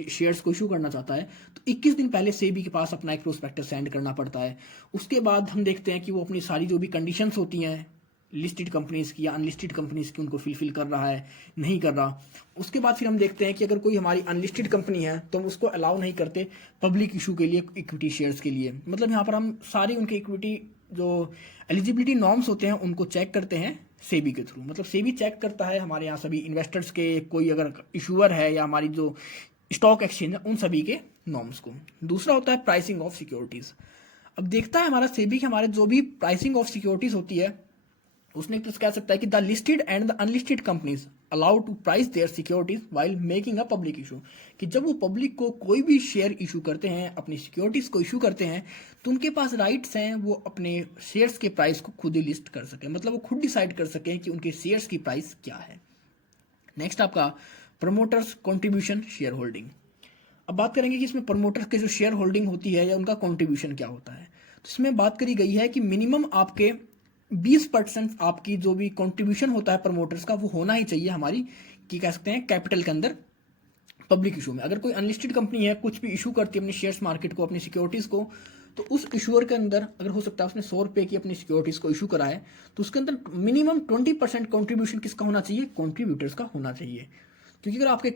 शेयर्स को इशू करना चाहता है तो 21 दिन पहले सेबी के पास अपना एक प्रोस्पेक्टस सेंड करना पड़ता है। उसके बाद हम देखते हैं कि वो अपनी सारी जो भी कंडीशंस होती हैं लिस्टेड कंपनीज की या अनलिस्टेड कंपनीज की, उनको फिलफिल कर रहा है, नहीं कर रहा। उसके बाद फिर हम देखते हैं कि अगर कोई हमारी अनलिस्टेड कंपनी है तो हम उसको अलाउ नहीं करते पब्लिक इशू के लिए, इक्विटी शेयर्स के लिए। मतलब यहाँ पर हम सारी उनके इक्विटी जो एलिजिबिलिटी नॉर्म्स होते हैं उनको चेक करते हैं सेबी के थ्रू। मतलब सेबी चेक करता है हमारे यहाँ सभी इन्वेस्टर्स के, कोई अगर इशूअर है या हमारी जो स्टॉक एक्सचेंज है उन सभी के नॉर्म्स को। दूसरा होता है प्राइसिंग ऑफ सिक्योरिटीज। अब देखता है हमारा सेबी कि हमारे जो भी प्राइसिंग ऑफ सिक्योरिटीज होती है उसने तो कह सकता है कि the listed and the unlisted companies allowed to price their securities while making a public issue. कि जब वो पब्लिक को कोई भी शेयर इशू करते हैं, अपनी सिक्योरिटीज को इशू करते हैं, तो उनके पास राइट्स हैं वो अपने शेयर्स के प्राइस को खुद ही लिस्ट कर सकें। मतलब वो खुद डिसाइड कर सकें कि उनके शेयर्स की प्राइस क्या है। नेक्स्ट आपका प्रमोटर्स कॉन्ट्रीब्यूशन शेयर होल्डिंग। अब बात करेंगे कि इसमें प्रमोटर्स के जो शेयर होल्डिंग होती है या उनका कॉन्ट्रीब्यूशन क्या होता है। तो इसमें बात करी गई है कि मिनिमम आपके 20% आपकी जो भी कंट्रीब्यूशन होता है प्रमोटर्स का वो होना ही चाहिए हमारी, कि कह सकते हैं कैपिटल के अंदर पब्लिक इशू में। अगर कोई अनलिस्टेड कंपनी है कुछ भी इशू करती है अपने शेयर्स मार्केट को, अपनी सिक्योरिटीज को, तो उस इशूअर के अंदर अगर हो सकता है उसने 100 रुपये की अपनी सिक्योरिटीज को इशू करा है तो उसके अंदर मिनिमम 20% कॉन्ट्रीब्यूशन किसका होना चाहिए? कॉन्ट्रीब्यूटर्स का होना चाहिए। क्योंकि अगर आपके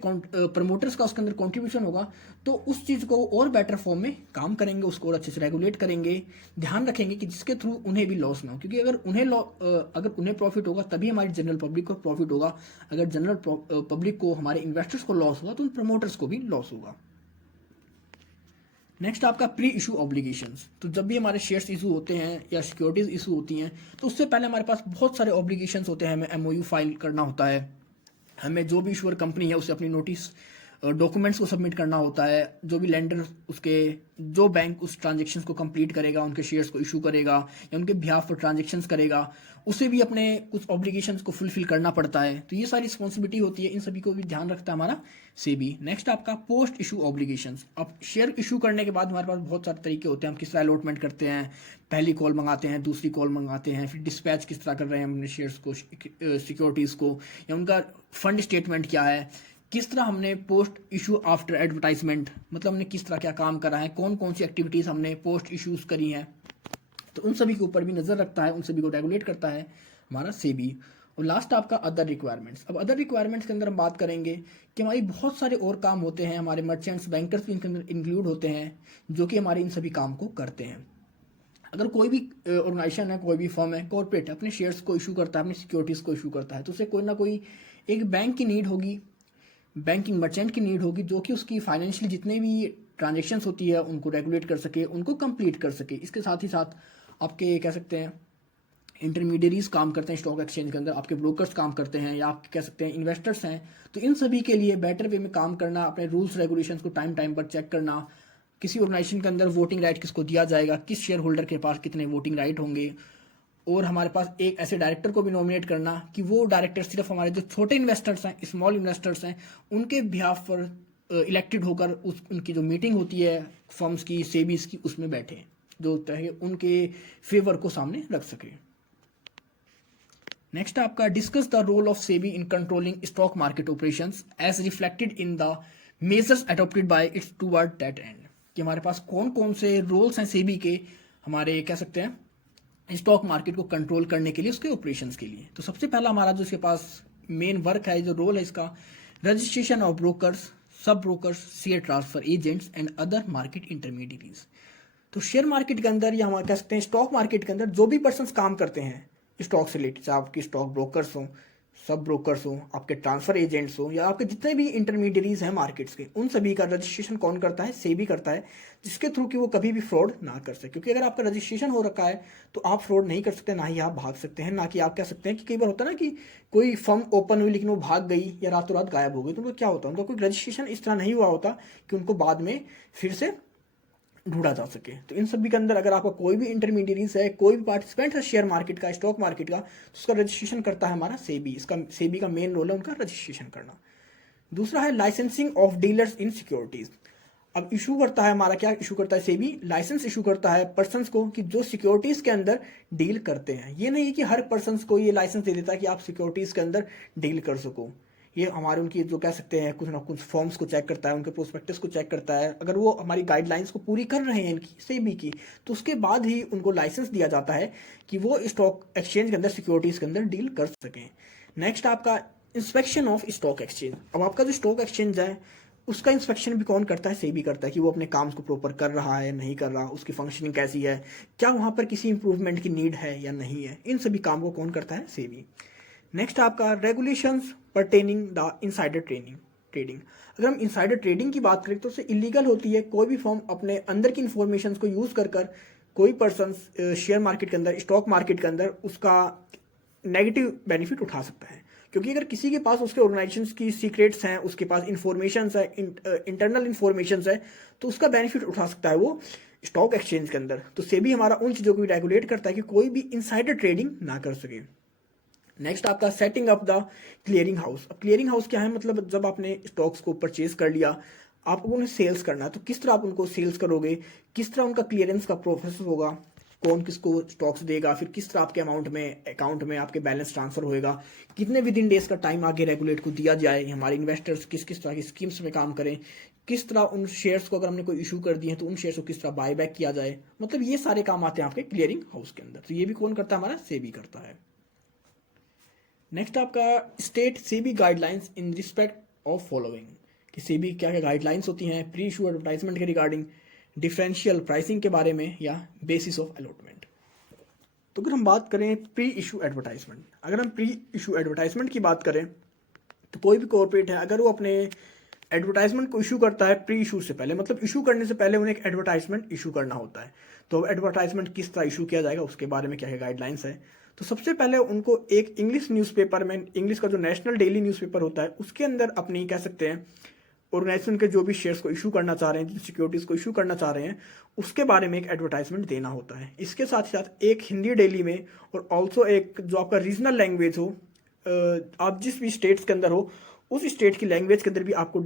प्रमोटर्स का उसके अंदर कंट्रीब्यूशन होगा तो उस चीज़ को और बेटर फॉर्म में काम करेंगे, उसको और अच्छे से रेगुलेट करेंगे, ध्यान रखेंगे कि जिसके थ्रू उन्हें भी लॉस ना हो। क्योंकि अगर उन्हें प्रॉफिट होगा तभी हमारी जनरल पब्लिक को प्रॉफिट होगा। अगर जनरल पब्लिक को, हमारे इन्वेस्टर्स को लॉस होगा तो उन प्रमोटर्स को भी लॉस होगा। नेक्स्ट आपका प्री इशू ऑब्लिगेशंस। तो जब भी हमारे शेयर्स इशू होते हैं या सिक्योरिटीज इशू होती हैं तो उससे पहले हमारे पास बहुत सारे ऑब्लिगेशंस होते हैं। हमें MOU फाइल करना होता है, हमें जो भी इशूअर कंपनी है उसे अपनी नोटिस डॉक्यूमेंट्स को सबमिट करना होता है। जो भी लेंडर, उसके जो बैंक उस ट्रांजेक्शन्स को कंप्लीट करेगा, उनके शेयर्स को इशू करेगा या उनके बिहाफ पर ट्रांजेक्शन्स करेगा, उसे भी अपने कुछ ऑब्लिगेशंस को फुलफिल करना पड़ता है। तो ये सारी रिस्पॉन्सिबिलिटी होती है, इन सभी को भी ध्यान रखता है हमारा सेबी। नेक्स्ट आपका पोस्ट इशू ऑब्लिगेशंस। अब शेयर इशू करने के बाद हमारे पास बहुत सारे तरीके होते हैं, हम किस तरह अलॉटमेंट करते हैं, पहली कॉल मंगाते हैं, दूसरी कॉल मंगाते हैं, फिर डिस्पैच किस तरह कर रहे हैं अपने शेयर्स को, सिक्योरिटीज़ को, या उनका फंड स्टेटमेंट क्या है, किस तरह हमने पोस्ट इशू आफ्टर एडवर्टाइजमेंट, मतलब हमने किस तरह क्या काम करा है, कौन कौन सी एक्टिविटीज़ हमने पोस्ट इशूज करी हैं, तो उन सभी के ऊपर भी नज़र रखता है, उन सभी को रेगुलेट करता है हमारा सेबी। और लास्ट आपका अदर रिक्वायरमेंट्स। अब अदर रिक्वायरमेंट्स के अंदर हम बात करेंगे कि हमारी बहुत सारे और काम होते हैं, हमारे मर्चेंट्स, बैंकर्स भी इनके अंदर इंक्लूड होते हैं जो कि हमारे इन सभी काम को करते हैं। अगर कोई भी ऑर्गेनाइजेशन है, कोई भी फर्म है, कॉर्पोरेट अपने शेयर्स को इशू करता है, अपनी सिक्योरिटीज़ को इशू करता है, तो उसे कोई ना कोई एक बैंक की नीड होगी, बैंकिंग मर्चेंट की नीड होगी जो कि उसकी फाइनेंशियल जितने भी ट्रांजेक्शन्स होती है उनको रेगुलेट कर सके, उनको कंप्लीट कर सके। इसके साथ ही साथ आपके कह सकते हैं इंटरमीडियरीज काम करते हैं स्टॉक एक्सचेंज के अंदर, आपके ब्रोकर्स काम करते हैं, या आप कह सकते हैं इन्वेस्टर्स हैं। तो इन सभी के लिए बेटर वे में काम करना, अपने रूल्स रेगुलेशंस को टाइम टाइम पर चेक करना, किसी ऑर्गेनाइजेशन के अंदर वोटिंग राइट किसको दिया जाएगा, किस शेयर होल्डर के पास कितने वोटिंग राइट होंगे, और हमारे पास एक ऐसे डायरेक्टर को भी नॉमिनेट करना कि वो डायरेक्टर सिर्फ हमारे जो छोटे इन्वेस्टर्स हैं, स्मॉल इन्वेस्टर्स हैं, उनके बिहाफ पर इलेक्टेड होकर उनकी जो मीटिंग होती है फर्म्स की, सेबीज की, उसमें बैठे, जो है उनके फेवर को सामने रख सके। नेक्स्ट आपका discuss the role of SEBI in controlling stock market operations as reflected in the measures adopted by its toward that end, कि हमारे पास कौन कौन से रोल्स हैं सेबी के, हमारे कह सकते हैं स्टॉक मार्केट को कंट्रोल करने के लिए, उसके ऑपरेशंस के लिए। तो सबसे पहला हमारा जो इसके पास मेन वर्क है, जो रोल है इसका, रजिस्ट्रेशन ऑफ ब्रोकर्स, सब brokers, share transfer agents and other market intermediaries. तो शेयर मार्केट के अंदर या हम कह सकते हैं स्टॉक मार्केट के अंदर जो भी पर्सन काम करते हैं स्टॉक से रिलेटेड, चाहे आपके स्टॉक ब्रोकर्स हों, सब ब्रोकर्स हों, आपके ट्रांसफर एजेंट्स हों, या आपके जितने भी इंटरमीडियरीज हैं मार्केट्स के, उन सभी का रजिस्ट्रेशन कौन करता है? सेबी करता है, जिसके थ्रू कि वो कभी भी फ्रॉड ना कर सके। क्योंकि अगर आपका रजिस्ट्रेशन हो रखा है तो आप फ्रॉड नहीं कर सकते, ना ही आप भाग सकते हैं, ना कि आप कह सकते हैं कि कई बार होता है ना कि कोई फर्म ओपन हुई लेकिन वो भाग गई या रातों रात गायब हो गई, तो उनको क्या होता है, उनका कोई रजिस्ट्रेशन इस तरह नहीं हुआ होता कि उनको बाद में फिर से ढूंढा जा सके। तो इन सभी के अंदर अगर आपका कोई भी इंटरमीडिएरीज है, कोई भी पार्टिसिपेंट है शेयर मार्केट का, स्टॉक मार्केट का, तो उसका रजिस्ट्रेशन करता है हमारा सेबी। इसका सेबी का मेन रोल है उनका रजिस्ट्रेशन करना। दूसरा है licensing of dealers in securities. अब इशू करता है हमारा, क्या इशू करता है सेबी? लाइसेंस इशू करता है पर्सन्स को कि जो सिक्योरिटीज के अंदर डील करते हैं। ये नहीं है कि हर पर्सन्स को ये लाइसेंस दे देता है कि आप सिक्योरिटीज के अंदर डील कर सको। ये हमारे उनकी जो कह सकते हैं कुछ ना कुछ फॉर्म्स को चेक करता है, उनके प्रोस्पेक्टस को चेक करता है। अगर वो हमारी गाइडलाइंस को पूरी कर रहे हैं इनकी सेबी की, तो उसके बाद ही उनको लाइसेंस दिया जाता है कि वो स्टॉक एक्सचेंज के अंदर सिक्योरिटीज के अंदर डील कर सकें। नेक्स्ट आपका इंस्पेक्शन ऑफ स्टॉक एक्सचेंज। अब आपका जो स्टॉक एक्सचेंज है उसका इंस्पेक्शन भी कौन करता है? सेबी करता है, कि वो अपने काम को प्रॉपर कर रहा है, नहीं कर रहा, उसकी फंक्शनिंग कैसी है, क्या वहाँ पर किसी इंप्रूवमेंट की नीड है या नहीं है। इन सभी काम को कौन करता है? सेबी। नेक्स्ट आपका regulations pertaining the insider trading. अगर हम इनसाइडर ट्रेडिंग की बात करें तो उससे इलीगल होती है। कोई भी फर्म अपने अंदर की इंफॉर्मेशन को यूज़ कर कोई पर्सन शेयर मार्केट के अंदर, स्टॉक मार्केट के अंदर उसका नेगेटिव बेनिफिट उठा सकता है। क्योंकि अगर किसी के पास उसके ऑर्गेनाइजेशन की सीक्रेट्स हैं, उसके पास इंफॉर्मेशन है, इंटरनल इंफॉर्मेशन है, तो उसका बेनिफिट उठा सकता है वो स्टॉक एक्सचेंज के अंदर। तो सेबी हमारा उन चीज़ों को भी रेगुलेट करता है कि कोई भी इनसाइडर ट्रेडिंग ना कर सके। नेक्स्ट आपका setting up the clearing house. अब क्लियरिंग हाउस क्या है? मतलब जब आपने स्टॉक्स को परचेज कर लिया, आपको उन्हें सेल्स करना है, तो किस तरह आप उनको सेल्स करोगे, किस तरह उनका क्लियरेंस का प्रोसेस होगा, कौन किसको स्टॉक्स देगा, फिर किस तरह आपके अकाउंट में आपके बैलेंस ट्रांसफर होएगा, कितने विद इन डेज का टाइम आगे रेगुलेट को दिया जाए, हमारे इन्वेस्टर्स किस किस तरह की स्कीम्स में काम करें, किस तरह उन शेयर्स को अगर हमने कोई इशू कर दिए हैं तो उन शेयर्स को किस तरह बाय बैक किया जाए। मतलब ये सारे काम आते हैं आपके क्लियरिंग हाउस के अंदर। तो ये भी कौन करता है? हमारा सेबी करता है। नेक्स्ट आपका state SEBI guidelines in respect of following, कि सेबी क्या क्या गाइडलाइंस होती हैं प्री इशू एडवर्टाइजमेंट के रिगार्डिंग, डिफरेंशियल प्राइसिंग के बारे में, या बेसिस ऑफ अलॉटमेंट। तो अगर हम बात करें प्री इशू एडवर्टाइजमेंट, अगर हम प्री इशू एडवर्टाइजमेंट की बात करें तो कोई भी कॉर्पोरेट है अगर वो अपने एडवर्टाइजमेंट को इशू करता है प्री इशू से पहले, मतलब इशू करने से पहले उन्हें एक एडवर्टाइजमेंट इशू करना होता है। तो एडवर्टाइजमेंट किस तरह इशू किया जाएगा उसके बारे में क्या क्या गाइडलाइंस है। तो सबसे पहले उनको एक इंग्लिश न्यूज़पेपर में, इंग्लिश का जो नेशनल डेली न्यूज़पेपर होता है उसके अंदर अपनी कह सकते हैं ऑर्गेनाइजेशन के जो भी शेयर्स को इशू करना चाह रहे हैं, जो सिक्योरिटीज़ को इशू करना चाह रहे हैं, उसके बारे में एक एडवर्टाइजमेंट देना होता है। इसके साथ ही साथ एक हिंदी डेली में और ऑल्सो एक जो आपका रीजनल लैंग्वेज हो, आप जिस भी स्टेट्स के अंदर हो उस स्टेट की लैंग्वेज के अंदर भी आपको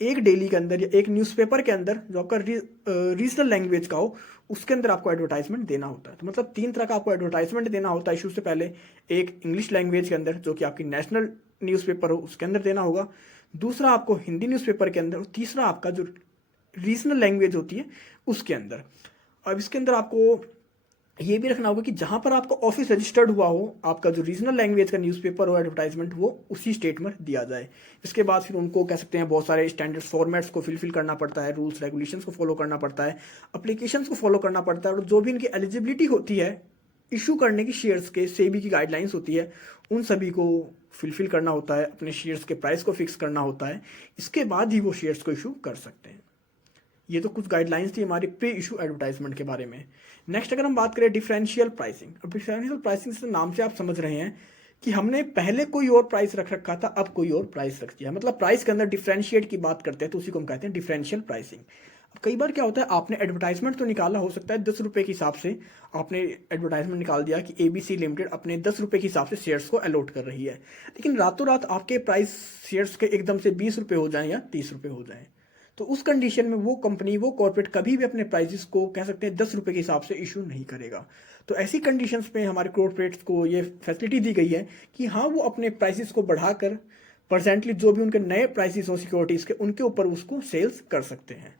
एक डेली के अंदर या एक न्यूज़पेपर के अंदर जो आपका रीजनल लैंग्वेज का हो उसके अंदर आपको एडवर्टाइजमेंट देना होता है। तो मतलब 3 तरह का आपको एडवर्टाइजमेंट देना होता है इशू से पहले। एक इंग्लिश लैंग्वेज के अंदर जो कि आपकी नेशनल न्यूज़पेपर हो उसके अंदर देना होगा, दूसरा आपको हिंदी न्यूज़पेपर के अंदर, और तीसरा आपका जो रीजनल लैंग्वेज होती है उसके अंदर। अब इसके अंदर आपको ये भी रखना होगा कि जहाँ पर आपका ऑफिस रजिस्टर्ड हुआ हो, आपका जो रीजनल लैंग्वेज का न्यूज़पेपर हो एडवर्टाइजमेंट, वो उसी स्टेट में दिया जाए। इसके बाद फिर उनको कह सकते हैं बहुत सारे स्टैंडर्ड फॉर्मेट्स को फिल करना पड़ता है, रूल्स रेगुलेशंस को फॉलो करना पड़ता है, अप्लीकेशंस को फॉलो करना पड़ता है, और जो भी इनकी एलिजिबिलिटी होती है इशू करने की शेयर्स के, सेबी की गाइडलाइंस होती है, उन सभी को फिल करना होता है, अपने शेयर्स के प्राइस को फिक्स करना होता है। इसके बाद ही वो शेयर्स को इशू कर सकते हैं। ये तो कुछ गाइडलाइंस थी हमारी प्री इशू एडवर्टाइजमेंट के बारे में। नेक्स्ट अगर हम बात करें डिफरेंशियल प्राइसिंग। अब डिफरेंशियल प्राइसिंग से नाम से आप समझ रहे हैं कि हमने पहले कोई और प्राइस रख रखा था, अब कोई और प्राइस रख दिया, मतलब प्राइस के अंदर डिफरेंशिएट की बात करते हैं तो उसी को हम कहते हैं डिफरेंशियल प्राइसिंग। कई बार क्या होता है, आपने एडवर्टाइजमेंट तो निकाला, हो सकता है 10 रुपये के हिसाब से आपने एडवर्टाइजमेंट निकाल दिया कि ABC लिमिटेड अपने 10 रुपये के हिसाब से शेयर्स को अलॉट कर रही है, लेकिन रातों रात आपके प्राइस शेयर्स के एकदम से 20 रुपये हो जाएं या 30 रुपये हो जाएं, तो उस कंडीशन में वो कंपनी, वो कॉर्पोरेट कभी भी अपने प्राइजेस को कह सकते हैं 10 रुपये के हिसाब से इशू नहीं करेगा। तो ऐसी कंडीशंस में हमारे कॉर्पोरेट्स को ये फैसिलिटी दी गई है कि हाँ, वो अपने प्राइसेस को बढ़ाकर प्रेजेंटली जो भी उनके नए प्राइसेस हो सिक्योरिटीज़ के, उनके ऊपर उसको सेल्स कर सकते हैं।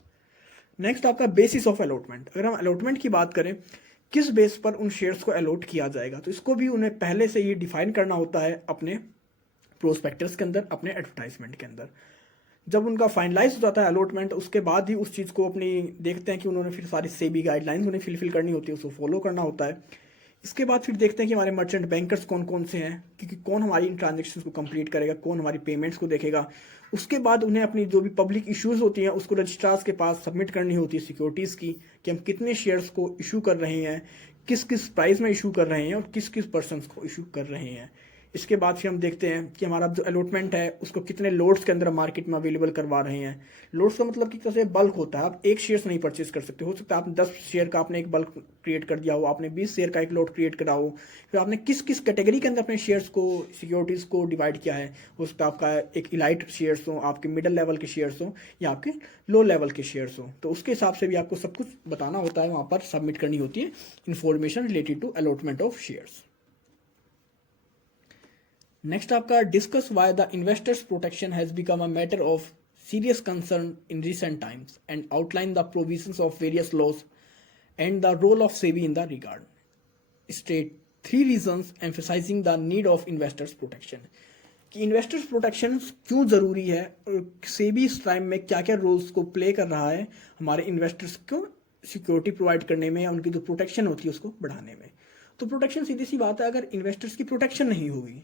नेक्स्ट आपका बेसिस ऑफ अलॉटमेंट। अगर हम अलॉटमेंट की बात करें, किस बेस पर उन शेयर्स को अलॉट किया जाएगा, तो इसको भी उन्हें पहले से ही डिफाइन करना होता है अपने प्रोस्पेक्टस के अंदर, अपने एडवर्टाइजमेंट के अंदर। जब उनका फाइनलाइज हो जाता है अलॉटमेंट, उसके बाद ही उस चीज़ को अपनी देखते हैं कि उन्होंने फिर सारी सेबी गाइडलाइंस उन्हें फिल करनी होती है, उसको फॉलो करना होता है। इसके बाद फिर देखते हैं कि हमारे मर्चेंट बैंकर्स कौन कौन से हैं, क्योंकि कौन हमारी इन ट्रांजेक्शन को कंप्लीट करेगा, कौन हमारी पेमेंट्स को देखेगा। उसके बाद उन्हें अपनी जो भी पब्लिक इश्यूज होती हैं उसको रजिस्ट्रार्स के पास सबमिट करनी होती है सिक्योरिटीज़ की, कि हम कितने शेयर्स को इशू कर रहे हैं, किस किस प्राइस में इशू कर रहे हैं और किस किस पर्सन को इशू कर रहे हैं। इसके बाद फिर हम देखते हैं कि हमारा जो अलॉटमेंट है उसको कितने लोड्स के अंदर मार्केट में अवेलेबल करवा रहे हैं। लोड्स का मतलब कि जैसे बल्क होता है, आप एक शेयर्स नहीं परचेज कर सकते। हो सकता है आपने 10 शेयर का आपने एक बल्क क्रिएट कर दिया हो, आपने 20 शेयर का एक लोड क्रिएट करा हो, फिर आपने किस किस कैटेगरी के अंदर अपने शेयर्स को, सिक्योरिटीज़ को डिवाइड किया है। हो सकता है आपका एक इलाइट शेयर्स हो, आपके मिडिल लेवल के शेयर्स हो या आपके लो लेवल के शेयर्स हो, तो उसके हिसाब से भी आपको सब कुछ बताना होता है, वहाँ पर सबमिट करनी होती है information related to allotment of shares. Next आपका discuss why the investors protection has become a matter of serious concern in recent times and outline the provisions of various laws and the role of SEBI in the regard. State 3 reasons emphasising the need of investors protection, कि investors protection क्यों ज़रूरी है और सेबी इस time में क्या क्या roles को प्ले कर रहा है हमारे इन्वेस्टर्स को सिक्योरिटी प्रोवाइड करने में या उनकी जो प्रोटेक्शन होती है उसको बढ़ाने में। तो प्रोटेक्शन सीधी सी बात है, अगर इन्वेस्टर्स की प्रोटेक्शन नहीं होगी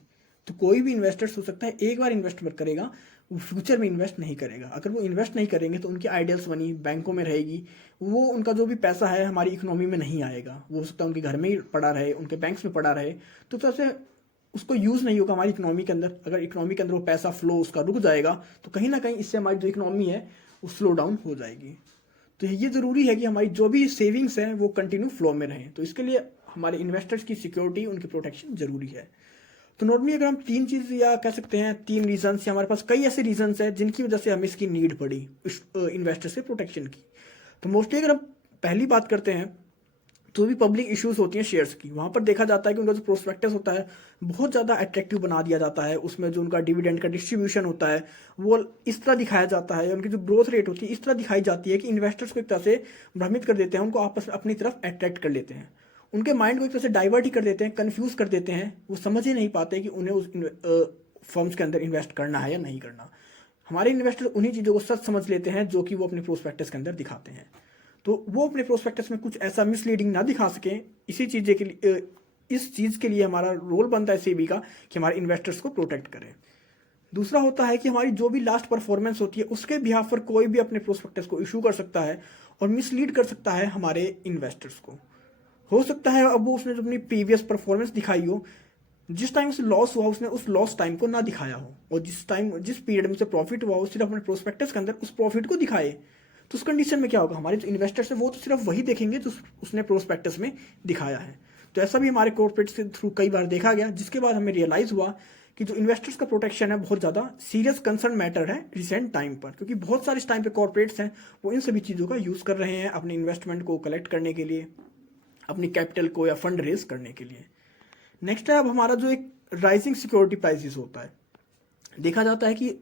तो कोई भी इन्वेस्टर्स हो सकता है एक बार इन्वेस्टमेंट करेगा, वो फ्यूचर में इन्वेस्ट नहीं करेगा। अगर वो इन्वेस्ट नहीं करेंगे तो उनकी आइडियल्स बनी बैंकों में रहेगी, वो उनका जो भी पैसा है हमारी इकोनॉमी में नहीं आएगा। वो हो सकता है उनके घर में ही पड़ा रहे, उनके बैंक्स में पड़ा रहे, तो सबसे उसको यूज़ नहीं होगा हमारी इकोनॉमी के अंदर। अगर इकोनॉमी के अंदर वो पैसा फ्लो उसका रुक जाएगा तो कहीं ना कहीं इससे हमारी जो इकोनॉमी है वो स्लो डाउन हो जाएगी। तो ये ज़रूरी है कि हमारी जो भी सेविंग्स हैं वो कंटिन्यू फ्लो में रहें। तो इसके लिए हमारे इन्वेस्टर्स की सिक्योरिटी, उनकी प्रोटेक्शन ज़रूरी है। तो नॉर्मली अगर हम 3 चीज़ या कह सकते हैं 3 रीजंस, या हमारे पास कई ऐसे रीजंस हैं जिनकी वजह से हमें इसकी नीड पड़ी इन्वेस्टर से प्रोटेक्शन की। तो मोस्टली अगर हम पहली बात करते हैं तो भी पब्लिक इश्यूज होती हैं शेयर्स की, वहाँ पर देखा जाता है कि उनका जो प्रोस्पेक्टस होता है बहुत ज़्यादा अट्रैक्टिव बना दिया जाता है। उसमें जो उनका डिविडेंड का डिस्ट्रीब्यूशन होता है वो इस तरह दिखाया जाता है, उनकी जो ग्रोथ रेट होती है इस तरह दिखाई जाती है कि इन्वेस्टर्स को एक तरह से भ्रमित कर देते हैं, उनको आपस में अपनी तरफ अट्रैक्ट कर लेते हैं, उनके माइंड को एक तरह से डाइवर्ट ही कर देते हैं, कन्फ्यूज़ कर देते हैं। वो समझ ही नहीं पाते कि उन्हें उस फर्म्स के अंदर इन्वेस्ट करना है या नहीं करना। हमारे इन्वेस्टर उन्हीं चीज़ों को सच समझ लेते हैं जो कि वो अपने प्रोस्पेक्टस के अंदर दिखाते हैं। तो वो अपने प्रोस्पेक्टस में कुछ ऐसा मिसलीडिंग ना दिखा सकें, इसी चीज़ के लिए इस चीज़ के लिए हमारा रोल बनता है सेबी का कि हमारे इन्वेस्टर्स को प्रोटेक्ट करें। दूसरा होता है कि हमारी जो भी लास्ट परफॉर्मेंस होती है उसके बिहाफ पर कोई भी अपने प्रोस्पेक्टस को इशू कर सकता है और मिसलीड कर सकता है हमारे इन्वेस्टर्स को। हो सकता है अब वो उसने जो अपनी प्रीवियस परफॉर्मेंस दिखाई हो, जिस टाइम उसे लॉस हुआ उसने उस लॉस टाइम को ना दिखाया हो, और जिस पीरियड में उसे प्रॉफिट हुआ वो सिर्फ अपने प्रोस्पेक्टस के अंदर उस प्रॉफिट को दिखाए। तो उस कंडीशन में क्या होगा, हमारे जो इन्वेस्टर्स है वो तो सिर्फ वही देखेंगे जो उसने प्रोस्पेक्टस में दिखाया है। तो ऐसा भी हमारे कॉर्पोरेट के थ्रू कई बार देखा गया, जिसके बाद हमें रियलाइज़ हुआ कि जो इन्वेस्टर्स का प्रोटेक्शन है बहुत ज़्यादा सीरियस कंसर्न मैटर है रिसेंट टाइम पर, क्योंकि बहुत सारे इस टाइम पे कॉर्पोरेट्स हैं वो इन सभी चीज़ों का यूज़ कर रहे हैं अपने इन्वेस्टमेंट को कलेक्ट करने के लिए, अपनी कैपिटल को या फंड रेज करने के लिए। नेक्स्ट है अब हमारा जो एक राइजिंग सिक्योरिटी प्राइसेस होता है, देखा जाता है कि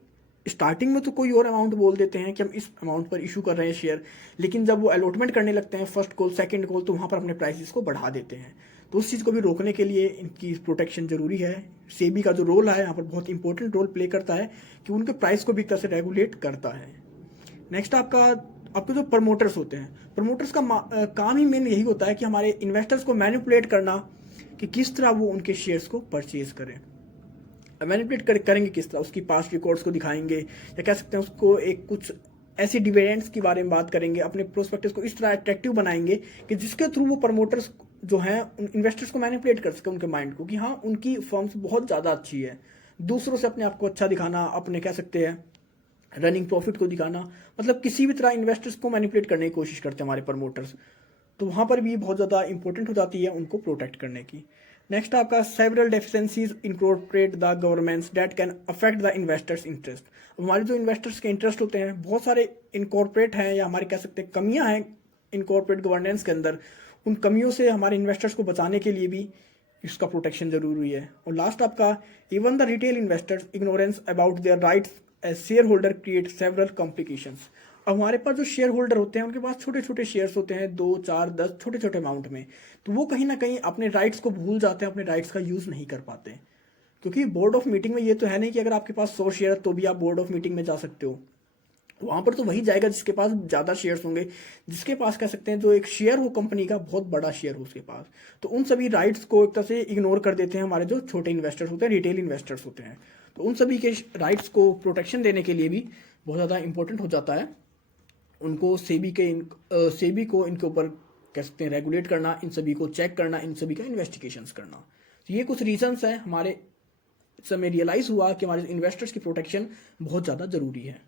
स्टार्टिंग में तो कोई और अमाउंट बोल देते हैं कि हम इस अमाउंट पर इशू कर रहे हैं शेयर, लेकिन जब वो अलॉटमेंट करने लगते हैं फर्स्ट कॉल सेकंड कॉल तो वहाँ पर अपने प्राइसेस को बढ़ा देते हैं। तो उस चीज़ को भी रोकने के लिए इनकी प्रोटेक्शन जरूरी है। सेबी का जो रोल है यहाँ पर बहुत इंपॉर्टेंट रोल प्ले करता है कि उनके प्राइस को भी एक तरह से रेगुलेट करता है। नेक्स्ट आपके जो प्रमोटर्स होते हैं, प्रमोटर्स का काम ही मेन यही होता है कि हमारे इन्वेस्टर्स को मैनिपुलेट करना कि किस तरह वो उनके शेयर्स को परचेज करें। मैनिपुलेट करेंगे किस तरह, उसकी पास्ट रिकॉर्ड्स को दिखाएंगे या कह सकते हैं उसको एक कुछ ऐसी डिविडेंड्स के बारे में बात करेंगे, अपने प्रोस्पेक्टस को इस तरह अट्रैक्टिव बनाएंगे कि जिसके थ्रू वो प्रमोटर्स जो हैं उन इन्वेस्टर्स को मैनिपुलेट कर सके उनके माइंड को कि हाँ उनकी फर्म्स बहुत ज़्यादा अच्छी है। दूसरों से अपने आप को अच्छा दिखाना, अपने कह सकते हैं रनिंग प्रॉफिट को दिखाना, मतलब किसी भी तरह इन्वेस्टर्स को मैनिपुलेट करने की कोशिश करते हैं हमारे प्रमोटर्स। तो वहाँ पर भी बहुत ज़्यादा इंपॉर्टेंट हो जाती है उनको प्रोटेक्ट करने की। नेक्स्ट आपका several deficiencies incorporate the governments that can affect the investors interest. हमारे जो इन्वेस्टर्स के इंटरेस्ट होते हैं बहुत सारे इनकॉर्पोरेट हैं, या हमारे कह सकते हैं कमियां हैं इनकॉर्पोरेट गवर्नेंस के अंदर। उन कमियों से हमारे इन्वेस्टर्स को बचाने के लिए भी इसका प्रोटेक्शन जरूरी है। और लास्ट आपका even the retail investors ignorance about their rights as share holder create several complications. अब हमारे पास जो शेयर होल्डर होते हैं उनके पास छोटे छोटे शेयर्स होते हैं, 2 4 10 छोटे छोटे अमाउंट में, तो वो कहीं ना कहीं अपने राइट्स को भूल जाते हैं, अपने राइट्स का यूज़ नहीं कर पाते। क्योंकि बोर्ड ऑफ मीटिंग में ये तो है नहीं कि अगर आपके पास 100 शेयर तो भी आप बोर्ड ऑफ मीटिंग में जा सकते हो। वहां पर तो वही जाएगा जिसके पास ज़्यादा शेयर्स होंगे, जिसके पास कह सकते हैं जो एक शेयर हो कंपनी का, बहुत बड़ा शेयर हो उसके पास। तो उन सभी राइट्स को एक तरह से इग्नोर कर देते हैं हमारे जो छोटे इन्वेस्टर्स होते हैं, रिटेल इन्वेस्टर्स होते हैं। तो उन सभी के राइट्स को प्रोटेक्शन देने के लिए भी बहुत ज़्यादा इंपॉर्टेंट हो जाता है उनको सेबी को इनके ऊपर कह सकते हैं रेगुलेट करना, इन सभी को चेक करना, इन सभी का इन्वेस्टिगेशंस करना। तो ये कुछ रीजंस हैं हमारे समय रियलाइज हुआ कि हमारे इन्वेस्टर्स की प्रोटेक्शन बहुत ज़्यादा ज़रूरी है।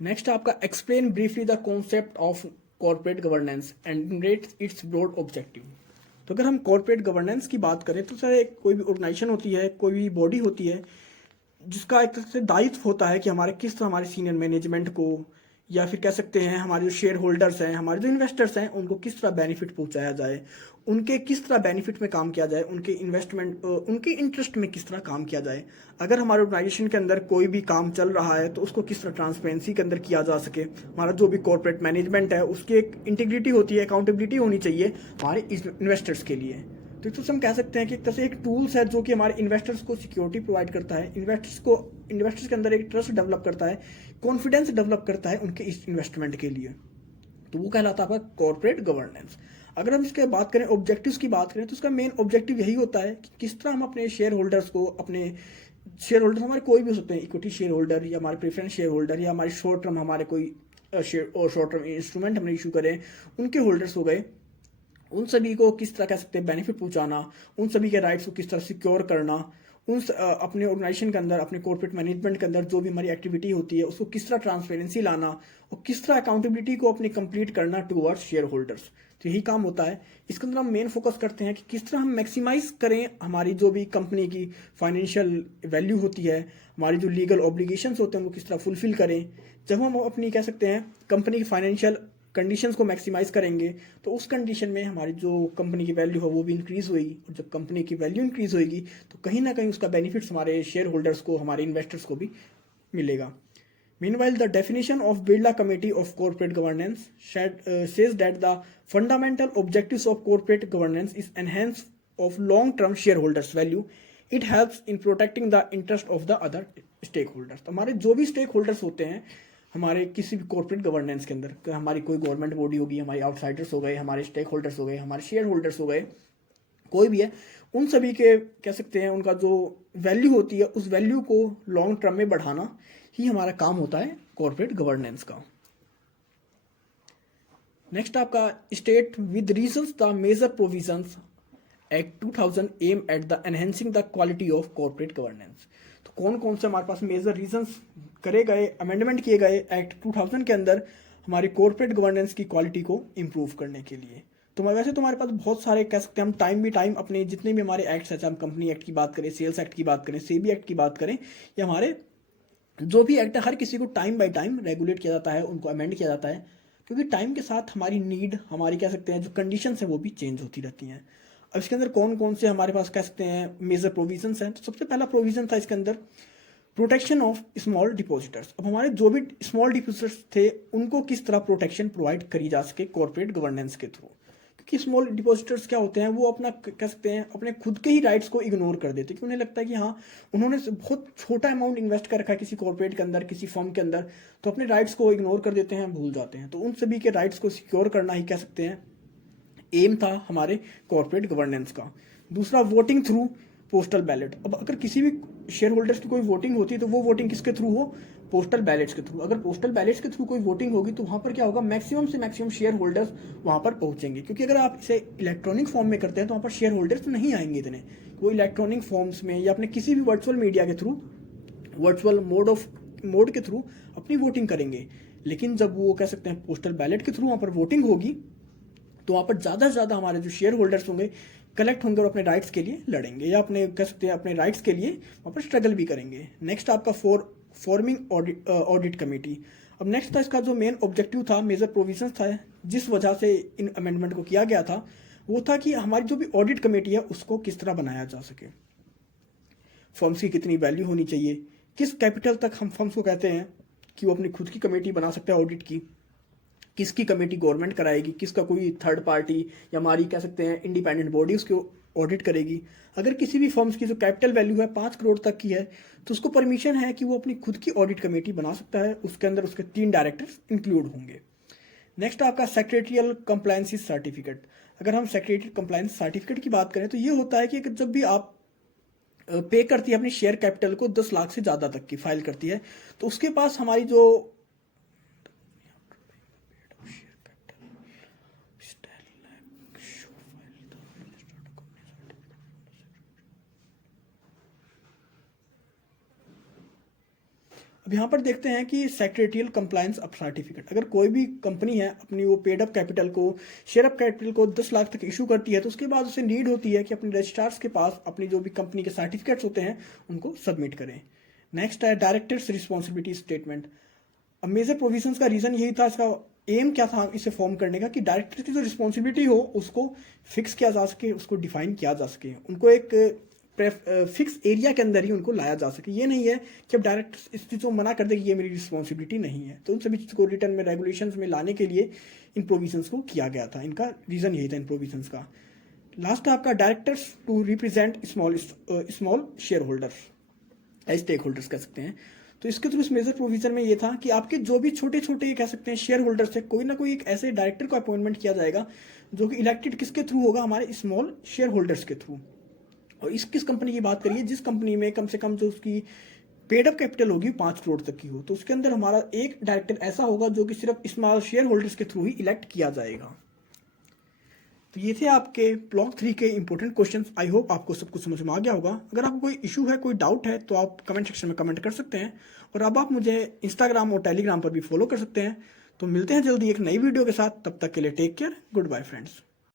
नेक्स्ट आपका explain briefly the concept of corporate governance and its broad objective. तो अगर हम कॉर्पोरेट गवर्नेंस की बात करें तो सर कोई भी ऑर्गेनाइजेशन होती है, कोई भी बॉडी होती है जिसका एक तरह से दायित्व होता है कि हमारे किस तरह हमारे सीनियर मैनेजमेंट को, या फिर कह सकते हैं हमारे जो शेयर होल्डर्स हैं, हमारे जो इन्वेस्टर्स हैं, उनको किस तरह बेनिफिट पहुंचाया जाए, उनके किस तरह बेनिफिट में काम किया जाए, उनके इन्वेस्टमेंट उनके इंटरेस्ट में किस तरह काम किया जाए। अगर हमारे ऑर्गेनाइजेशन के अंदर कोई भी काम चल रहा है तो उसको किस तरह ट्रांसपेरेंसी के अंदर किया जा सके। हमारा जो भी कॉर्पोरेट मैनेजमेंट है उसकी एक इंटीग्रिटी होती है, अकाउंटेबिलिटी होनी चाहिए हमारे इन्वेस्टर्स के लिए। तो एक तरह से हम कह सकते हैं कि एक तरह से एक टूल्स है जो कि हमारे इन्वेस्टर्स को सिक्योरिटी प्रोवाइड करता है, इन्वेस्टर्स के अंदर एक ट्रस्ट डेवलप करता है, कॉन्फिडेंस डेवलप करता है उनके इस इन्वेस्टमेंट के लिए। तो वो कहलाता है आपका कॉर्पोरेट गवर्नेंस। अगर हम इसके बात करें, ऑब्जेक्टिव्स की बात करें, तो इसका मेन ऑब्जेक्टिव यही होता है कि किस तरह हम अपने शेयर होल्डर्स को, अपने शेयर होल्डर्स हमारे कोई भी हो सकते हैं, इक्विटी शेयर होल्डर या हमारे प्रेफरेंस शेयर होल्डर या हमारे शॉर्ट टर्म हमारे कोई शॉर्ट टर्म इंस्ट्रूमेंट हमने इशू करें, उनके होल्डर्स हो गए, उन सभी को किस तरह कह सकते हैं बेनिफिट पहुंचाना, उन सभी के राइट्स को किस तरह सिक्योर करना, अपने ऑर्गेनाइजेशन के अंदर, अपने कॉर्पोरेट मैनेजमेंट के अंदर जो भी हमारी एक्टिविटी होती है उसको किस तरह ट्रांसपेरेंसी लाना और किस तरह अकाउंटेबिलिटी को अपनी कंप्लीट करना टूवर्ड्स शेयर होल्डर्स। तो यही काम होता है। इसके अंदर हम मेन फोकस करते हैं कि किस तरह हम मैक्सिमाइज करें हमारी जो भी कंपनी की फाइनेंशियल वैल्यू होती है, हमारी जो लीगल ऑब्लिगेशंस होते हैं उनको किस तरह फुलफिल करें। जब हम अपनी कह सकते हैं कंपनी की फाइनेंशियल कंडीशंस को मैक्सिमाइज करेंगे तो उस कंडीशन में हमारी जो कंपनी की वैल्यू है वो भी इंक्रीज होगी, और जब कंपनी की वैल्यू इंक्रीज होगी तो कहीं ना कहीं उसका बेनिफिट्स हमारे शेयर होल्डर्स को, हमारे इन्वेस्टर्स को भी मिलेगा। Meanwhile, the definition of Birla Committee of Corporate Governance says that the fundamental objectives of corporate governance is enhance of long-term shareholders' value. It helps in protecting the interest of the other stakeholders. तो हमारे जो भी stake holders होते हैं हमारे किसी भी corporate governance के अंदर, हमारी कोई गवर्नमेंट बॉडी होगी, हमारे आउटसाइडर्स हो गए, हमारे स्टेक होल्डर्स हो गए, हमारे शेयर होल्डर्स हो गए, कोई भी है, उन सभी के कह सकते हैं उनका जो वैल्यू होती है उस वैल्यू को लॉन्ग टर्म में बढ़ाना ही हमारा काम होता है कॉर्पोरेट गवर्नेंस का। नेक्स्ट आपका state with reasons the major provisions act 2000 aim at the enhancing the quality of corporate governance. तो कौन कौन से हमारे पास मेजर रीजंस करे गए, अमेंडमेंट किए गए एक्ट 2000 के अंदर हमारी कॉर्पोरेट गवर्नेंस की क्वालिटी को इम्प्रूव करने के लिए। तो वैसे तो हमारे पास बहुत सारे कह सकते हैं, हम टाइम भी टाइम अपने जितने भी हमारे एक्ट्स हैं, चाहे हम कंपनी एक्ट की बात करें, सेल्स एक्ट की बात करें, सेबी एक्ट की बात करें, या हमारे जो भी एक्ट है, हर किसी को टाइम बाय टाइम रेगुलेट किया जाता है, उनको अमेंड किया जाता है, क्योंकि टाइम के साथ हमारी नीड, हमारी कह सकते हैं जो कंडीशन है वो भी चेंज होती रहती हैं। अब इसके अंदर कौन कौन से हमारे पास कह सकते हैं मेजर प्रोविजंस हैं। तो सबसे पहला प्रोविजन था इसके अंदर प्रोटेक्शन ऑफ स्मॉल डिपॉजिटर्स। अब हमारे जो भी स्मॉल डिपॉजिटर्स थे उनको किस तरह प्रोटेक्शन प्रोवाइड करी जा सके कॉर्पोरेट गवर्नेंस के थ्रू, क्योंकि स्मॉल डिपॉजिटर्स क्या होते हैं, वो अपना कह सकते हैं अपने खुद के ही राइट्स को इग्नोर कर देते हैं, क्योंकि उन्हें लगता है कि हाँ उन्होंने बहुत छोटा अमाउंट इन्वेस्ट कर रखा है किसी कॉर्पोरेट के अंदर, किसी फर्म के अंदर, तो अपने राइट्स को इग्नोर कर देते हैं, भूल जाते हैं। तो उन सभी के राइट्स को सिक्योर करना ही कह सकते हैं एम था हमारे कॉर्पोरेट गवर्नेंस का। दूसरा वोटिंग थ्रू पोस्टल बैलेट। अब अगर किसी भी शेयर होल्डर्स की कोई वोटिंग होती है तो वो वोटिंग किसके थ्रू हो, पोस्टल बैलेट्स के थ्रू। अगर पोस्टल बैलेट्स के थ्रू कोई वोटिंग होगी तो वहाँ पर क्या होगा, मैक्सिमम से मैक्सिमम शेयर होल्डर्स वहाँ पर पहुँचेंगे, क्योंकि अगर आप इसे इलेक्ट्रॉनिक फॉर्म में करते हैं तो वहाँ पर शेयर होल्डर्स नहीं आएंगे इतने। वो इलेक्ट्रॉनिक फॉर्म्स में या अपने किसी भी वर्चुअल मीडिया के थ्रू वर्चुअल मोड के थ्रू अपनी वोटिंग करेंगे। लेकिन जब वो कह सकते हैं पोस्टल बैलेट के थ्रू वहाँ पर वोटिंग होगी, तो वहाँ पर ज़्यादा से ज़्यादा हमारे जो शेयर होल्डर्स होंगे कलेक्ट होंगे और अपने राइट्स के लिए लड़ेंगे, या अपने कह सकते हैं अपने राइट्स के लिए वहाँ पर स्ट्रगल भी करेंगे। नेक्स्ट आपका फॉर्मिंग ऑडिट कमेटी। अब नेक्स्ट था इसका जो मेन ऑब्जेक्टिव था, मेजर प्रोविजंस था जिस वजह से इन अमेंडमेंट को किया गया था, वो था कि हमारी जो भी ऑडिट कमेटी है उसको किस तरह बनाया जा सके, फर्म्स की कितनी वैल्यू होनी चाहिए, किस कैपिटल तक हम फर्म्स को कहते हैं कि वो अपनी खुद की कमेटी बना सकते हैं ऑडिट की, किसकी कमेटी गवर्नमेंट कराएगी, किसका कोई थर्ड पार्टी या हमारी कह सकते हैं इंडिपेंडेंट बॉडी उसको ऑडिट करेगी। अगर किसी भी फर्म्स की जो कैपिटल वैल्यू है 5 करोड़ तक की है, तो उसको परमिशन है कि वो अपनी खुद की ऑडिट कमेटी बना सकता है, उसके अंदर उसके 3 डायरेक्टर्स इंक्लूड होंगे। नेक्स्ट आपका सेक्रेटरियल कंप्लायंस सर्टिफिकेट। अगर हम सेक्रेटरी कंप्लायंस सर्टिफिकेट की बात करें तो ये होता है कि जब भी आप पे करती है अपनी शेयर कैपिटल को 10 लाख से ज़्यादा तक की फाइल करती है, तो उसके पास हमारी जो अब यहाँ पर देखते हैं कि सेक्रेटरियल कंप्लायंस अप सर्टिफिकेट, अगर कोई भी कंपनी है अपनी वो पेड अप कैपिटल को, शेयर अप कैपिटल को 10 लाख तक इशू करती है, तो उसके बाद उसे नीड होती है कि अपने रजिस्ट्रार्स के पास अपनी जो भी कंपनी के सर्टिफिकेट्स होते हैं उनको सबमिट करें। नेक्स्ट है डायरेक्टर्स रिस्पॉन्सिबिलिटी स्टेटमेंट। अब मेजर प्रोविजंस का रीज़न यही था, इसका एम क्या था इसे फॉर्म करने का, कि डायरेक्टर की जो रिस्पॉन्सिबिलिटी हो उसको फिक्स किया जा सके, उसको डिफाइन किया जा सके, उनको एक फिक्स एरिया के अंदर ही उनको लाया जा सके। ये नहीं है कि अब डायरेक्ट इस चीज़ को मना कर दे कि ये मेरी रिस्पॉन्सिबिलिटी नहीं है। तो उन सभी चीज़ को रिटर्न में रेगुलेशंस में लाने के लिए इन प्रोविजंस को किया गया था, इनका रीज़न यही था इन प्रोविजंस का। लास्ट आपका directors to represent small share holders, stake holders कह सकते हैं। तो इसके थ्रू इस मेजर प्रोविजन में ये था कि आपके जो भी छोटे छोटे कह सकते हैं शेयर होल्डर्स है, कोई ना कोई एक ऐसे डायरेक्टर को अपॉइंटमेंट किया जाएगा जो कि इलेक्टेड किसके थ्रू होगा, हमारे स्मॉल शेयर होल्डर्स के थ्रू। और इस किस कंपनी की बात करिए, जिस कंपनी में कम से कम जो उसकी पेड अप कैपिटल होगी 5 करोड़ तक की हो, तो उसके अंदर हमारा एक डायरेक्टर ऐसा होगा जो कि सिर्फ स्मॉल शेयर होल्डर्स के थ्रू ही इलेक्ट किया जाएगा। तो ये थे आपके ब्लॉक 3 के इंपॉर्टेंट क्वेश्चंस। आई होप आपको सब कुछ समझ में आ गया होगा। अगर आपको कोई इशू है, कोई डाउट है, तो आप कमेंट सेक्शन में कमेंट कर सकते हैं। और अब आप मुझे इंस्टाग्राम और टेलीग्राम पर भी फॉलो कर सकते हैं। तो मिलते हैं जल्दी एक नई वीडियो के साथ, तब तक के लिए take care, good bye friends.